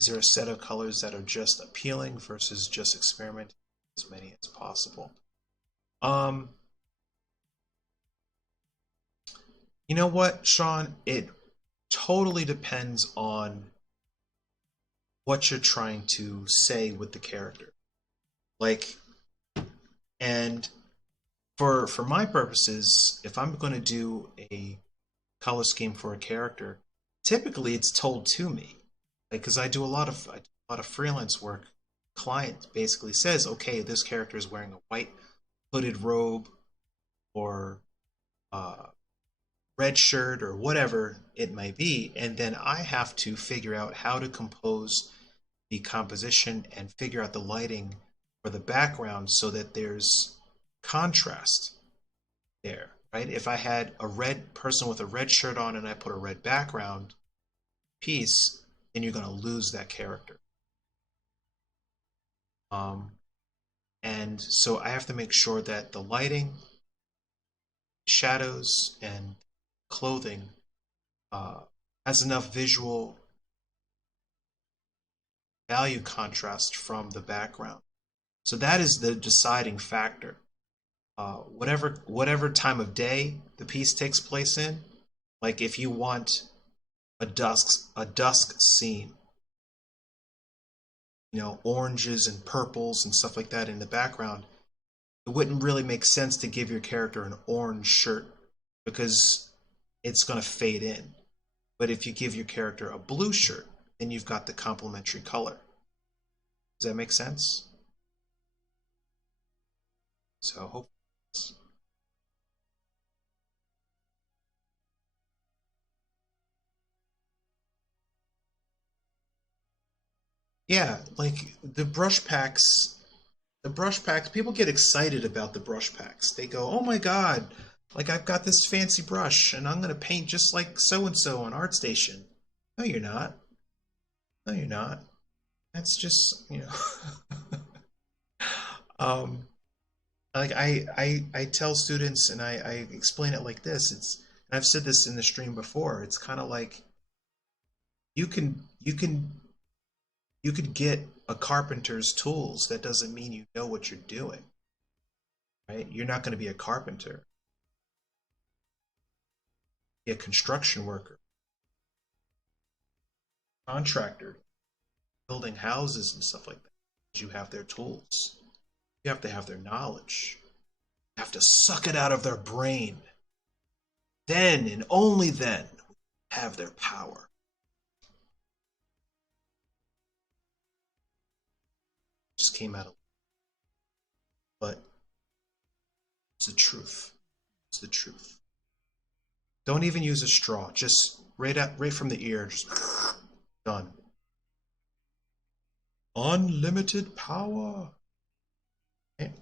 Is there a set of colors that are just appealing versus just experimenting? as many as possible. Um, you know what, Sean? It totally depends on what you're trying to say with the character. Like, and for my purposes, if I'm going to do a color scheme for a character, typically it's told to me. Like, because I do a lot of freelance work. Client basically says, okay, this character is wearing a white hooded robe or uh, red shirt or whatever it may be, and then I have to figure out how to compose the composition and figure out the lighting for the background so that there's contrast there, right? If I had a red person with a red shirt on and I put a red background piece, then you're going to lose that character. Um, and so I have to make sure that the lighting, shadows, and clothing uh, has enough visual value contrast from the background. So that is the deciding factor. Whatever time of day the piece takes place in, like if you want a dusk scene, oranges and purples and stuff like that in the background, it wouldn't really make sense to give your character an orange shirt because it's going to fade in. But if you give your character a blue shirt, then you've got the complementary color. Does that make sense? So hopefully. Yeah, like the brush packs, people get excited about the brush packs. They go, "Oh my God, like I've got this fancy brush and I'm going to paint just like so and so on ArtStation." No, you're not. No, you're not. That's just. um like I tell students and I explain it like this. And I've said this in the stream before. It's kind of like you could get a carpenter's tools. That doesn't mean you know what you're doing, right? You're not going to be a carpenter, be a construction worker, contractor, building houses and stuff like that. You have their tools. You have to have their knowledge. You have to suck it out of their brain. Then and only then have their power. Just came out of, but it's the truth. It's the truth. Don't even use a straw. Just right from the ear. Just done. Unlimited power. Okay.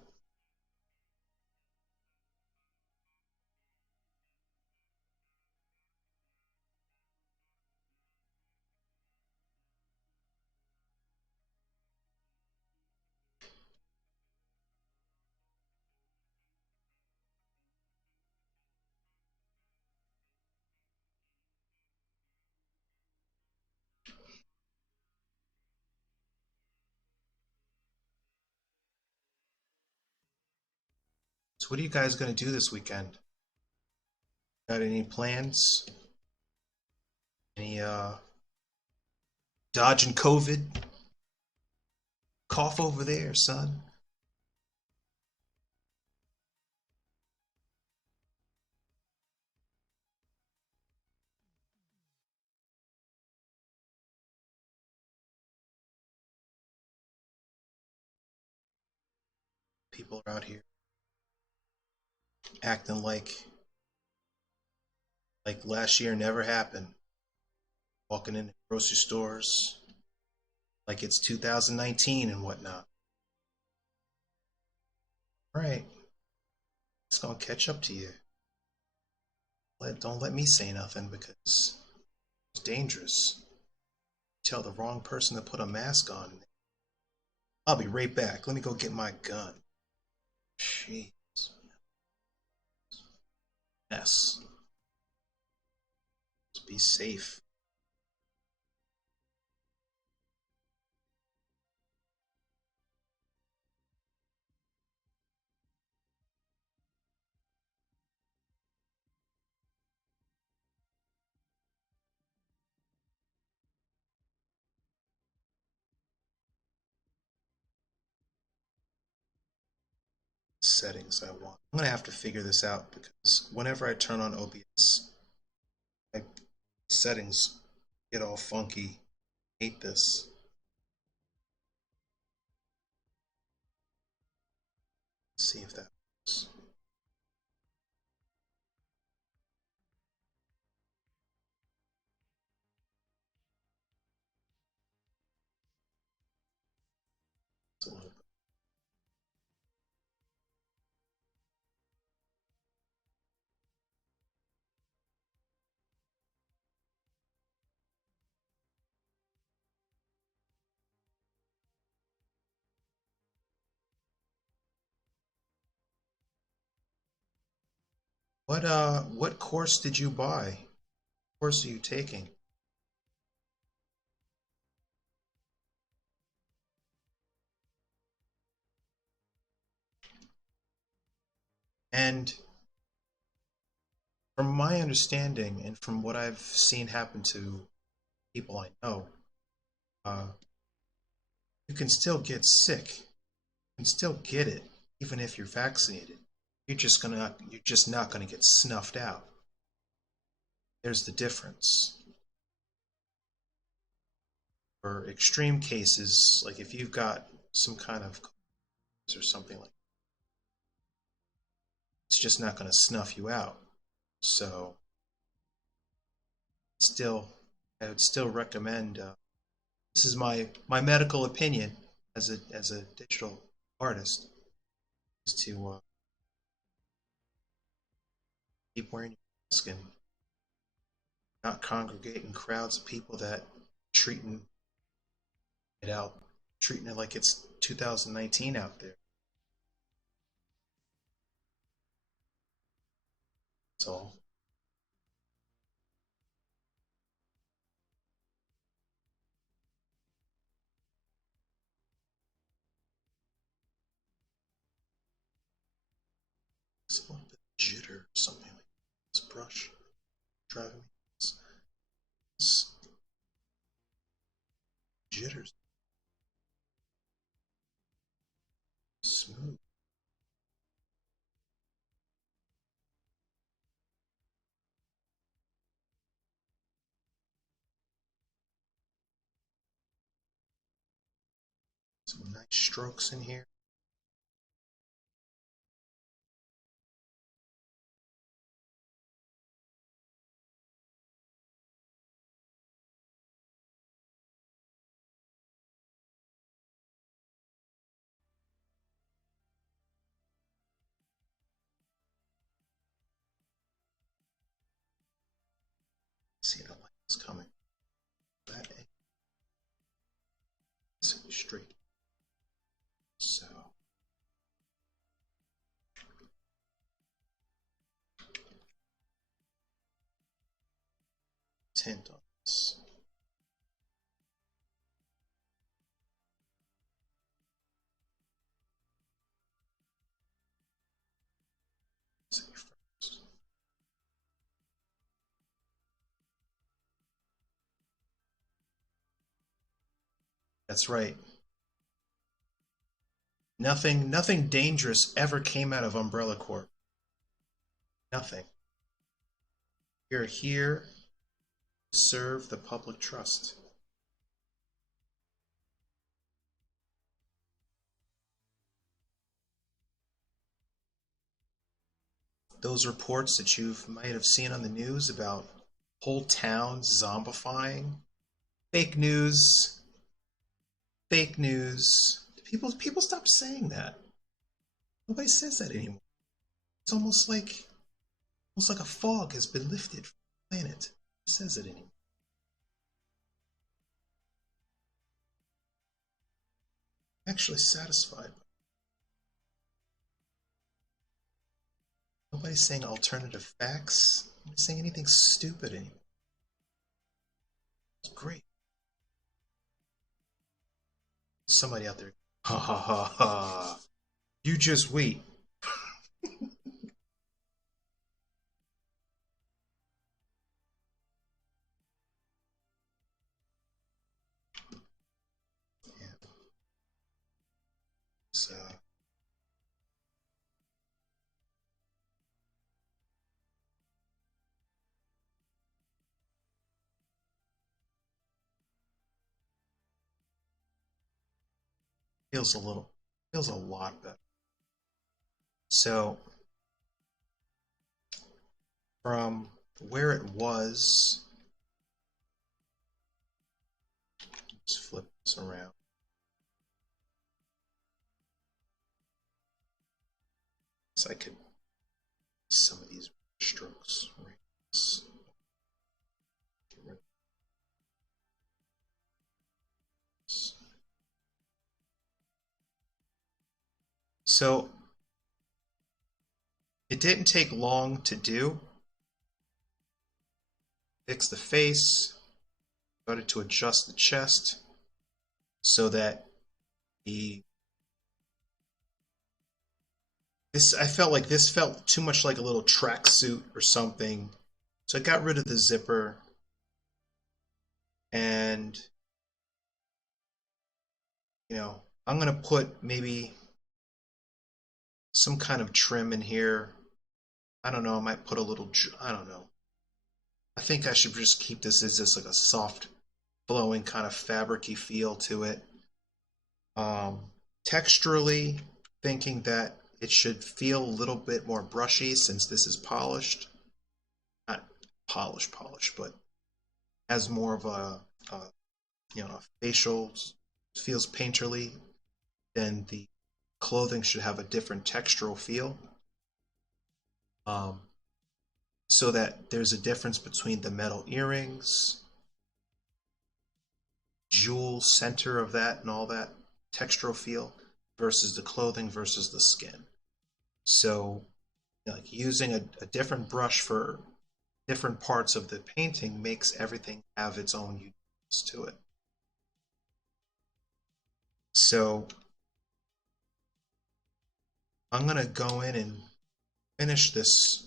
So what are you guys gonna do this weekend? Got any plans? Any dodging COVID? Cough over there, son. People are out here acting like last year never happened. Walking in grocery stores like it's 2019 and whatnot. Right. It's gonna catch up to you. Don't let me say nothing because it's dangerous. Tell the wrong person to put a mask on. I'll be right back. Let me go get my gun. Jeez. Mess. Just be safe. settings I want. I'm gonna have to figure this out because whenever I turn on OBS, my settings get all funky. I hate this. Let's see if that works. It's a little bit. What course did you buy? What course are you taking? And from my understanding and from what I've seen happen to people I know, uh, you can still get sick. You can still get it even if you're vaccinated. You're just not gonna get snuffed out. There's the difference. For extreme cases, like if you've got some kind of or something like that, it's just not going to snuff you out. So still, I would still recommend. This is my medical opinion as a digital artist is to keep wearing your mask and not congregate in crowds of people that treating it out, treating it like it's 2019 out there. That's all. It's a little bit of jitter or something like this brush driving me. It's jitters smooth. Some nice strokes in here. See, the light is coming. That is straight. So tint on this. See first. That's right. Nothing dangerous ever came out of Umbrella Corp. Nothing. You're here to serve the public trust. Those reports that you might have seen on the news about whole towns zombifying, fake news, fake news. People stop saying that. Nobody says that anymore. It's almost like a fog has been lifted from the planet. Who says it anymore? I'm actually satisfied. Nobody's saying alternative facts. Nobody's saying anything stupid anymore. It's great. Somebody out there, ha ha ha ha. You just wait. Yeah. So feels a lot better. So from where it was, let's flip this around. So I could some of these strokes. So it didn't take long to do. Fix the face, started to adjust the chest so that the I felt like this felt too much like a little tracksuit or something. So I got rid of the zipper and I'm gonna put maybe some kind of trim in here. I don't know, I might put a little, I don't know. I think I should just keep this as just like a soft flowing kind of fabricy feel to it. Texturally, thinking that it should feel a little bit more brushy since this is polished. Not polished, but has more of a facial, feels painterly. Then the clothing should have a different textural feel. So that there's a difference between the metal earrings, jewel center of that and all that textural feel versus the clothing versus the skin. So like using a different brush for different parts of the painting makes everything have its own uniqueness to it. So I'm gonna go in and finish this.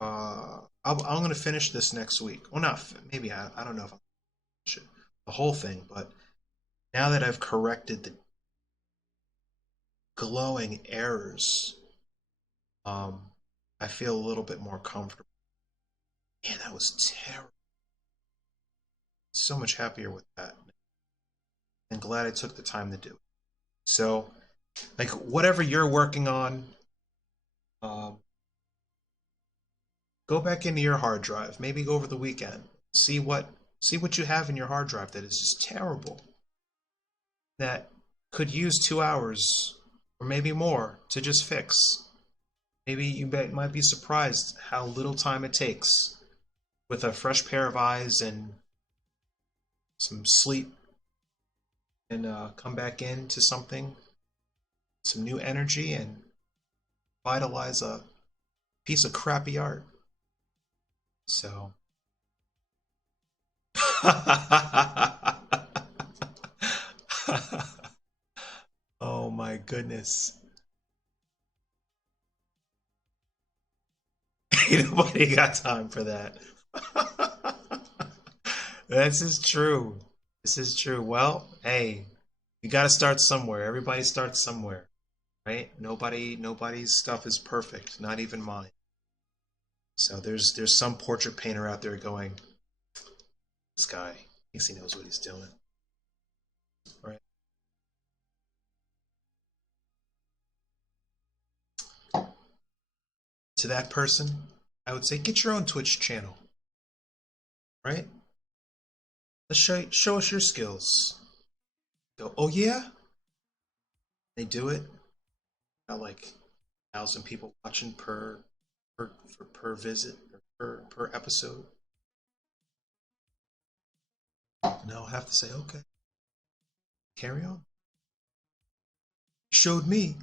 I'm gonna finish this next week. Well, not maybe I don't know if I'm gonna finish it, the whole thing, but now that I've corrected the glowing errors, I feel a little bit more comfortable. Man, that was terrible. So much happier with that. And glad I took the time to do it. So, like, whatever you're working on, um, go back into your hard drive. Maybe go over the weekend. See what you have in your hard drive that is just terrible. That could use 2 hours or maybe more to just fix. Maybe you might be surprised how little time it takes with a fresh pair of eyes and some sleep and come back into something, some new energy, and vitalize a piece of crappy art. So, oh my goodness. Ain't nobody got time for that. This is true. This is true. Well, hey, you got to start somewhere. Everybody starts somewhere, right? Nobody's stuff is perfect, not even mine. So there's some portrait painter out there going, this guy thinks he knows what he's doing, right? To that person, I would say get your own Twitch channel, right? Let's show us your skills. Go, oh yeah, they do it. Got like 1,000 people watching per visit or per episode. No, I have to say okay. Carry on. Showed me.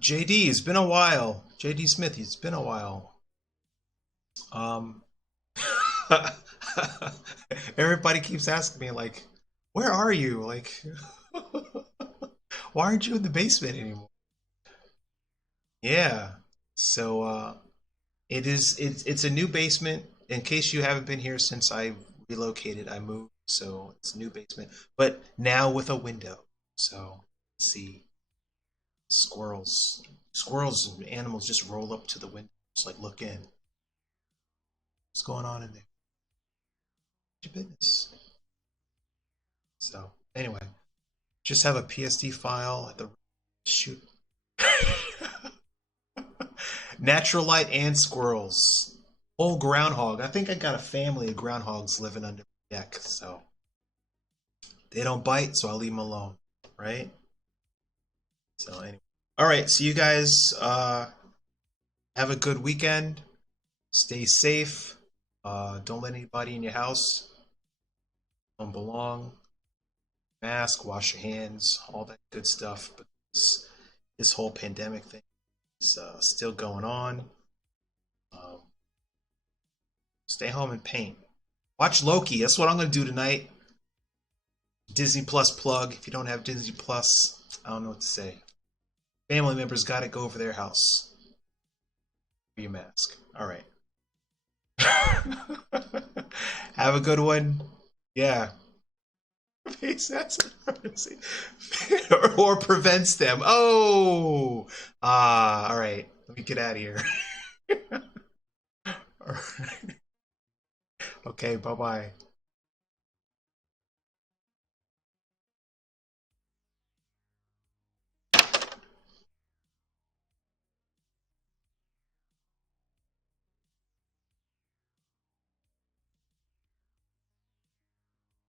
JD, it's been a while. JD Smith, it's been a while. Um, everybody keeps asking me like, where are you? Like, why aren't you in the basement anymore? Yeah. So it's a new basement. In case you haven't been here since I relocated, I moved, so it's a new basement, but now with a window. So see squirrels and animals just roll up to the window, just like look in. What's going on in there? Your business. So anyway, Just have a PSD file at the shoot. Natural light and squirrels. Whole groundhog. I think I got a family of groundhogs living under my deck, so they don't bite, so I'll leave them alone, right? So anyway. All right, so you guys have a good weekend. Stay safe. Don't let anybody in your house. Don't belong. Mask, wash your hands, all that good stuff. But this whole pandemic thing is still going on. Um, Stay home and paint. Watch Loki. That's what I'm going to do tonight. Disney Plus plug. If you don't have Disney Plus, I don't know what to say. Family members got to go over their house. Wear your mask. All right. Have a good one. Yeah. That's or prevents them. Oh. All right. Let me get out of here. All right. Okay. Bye bye.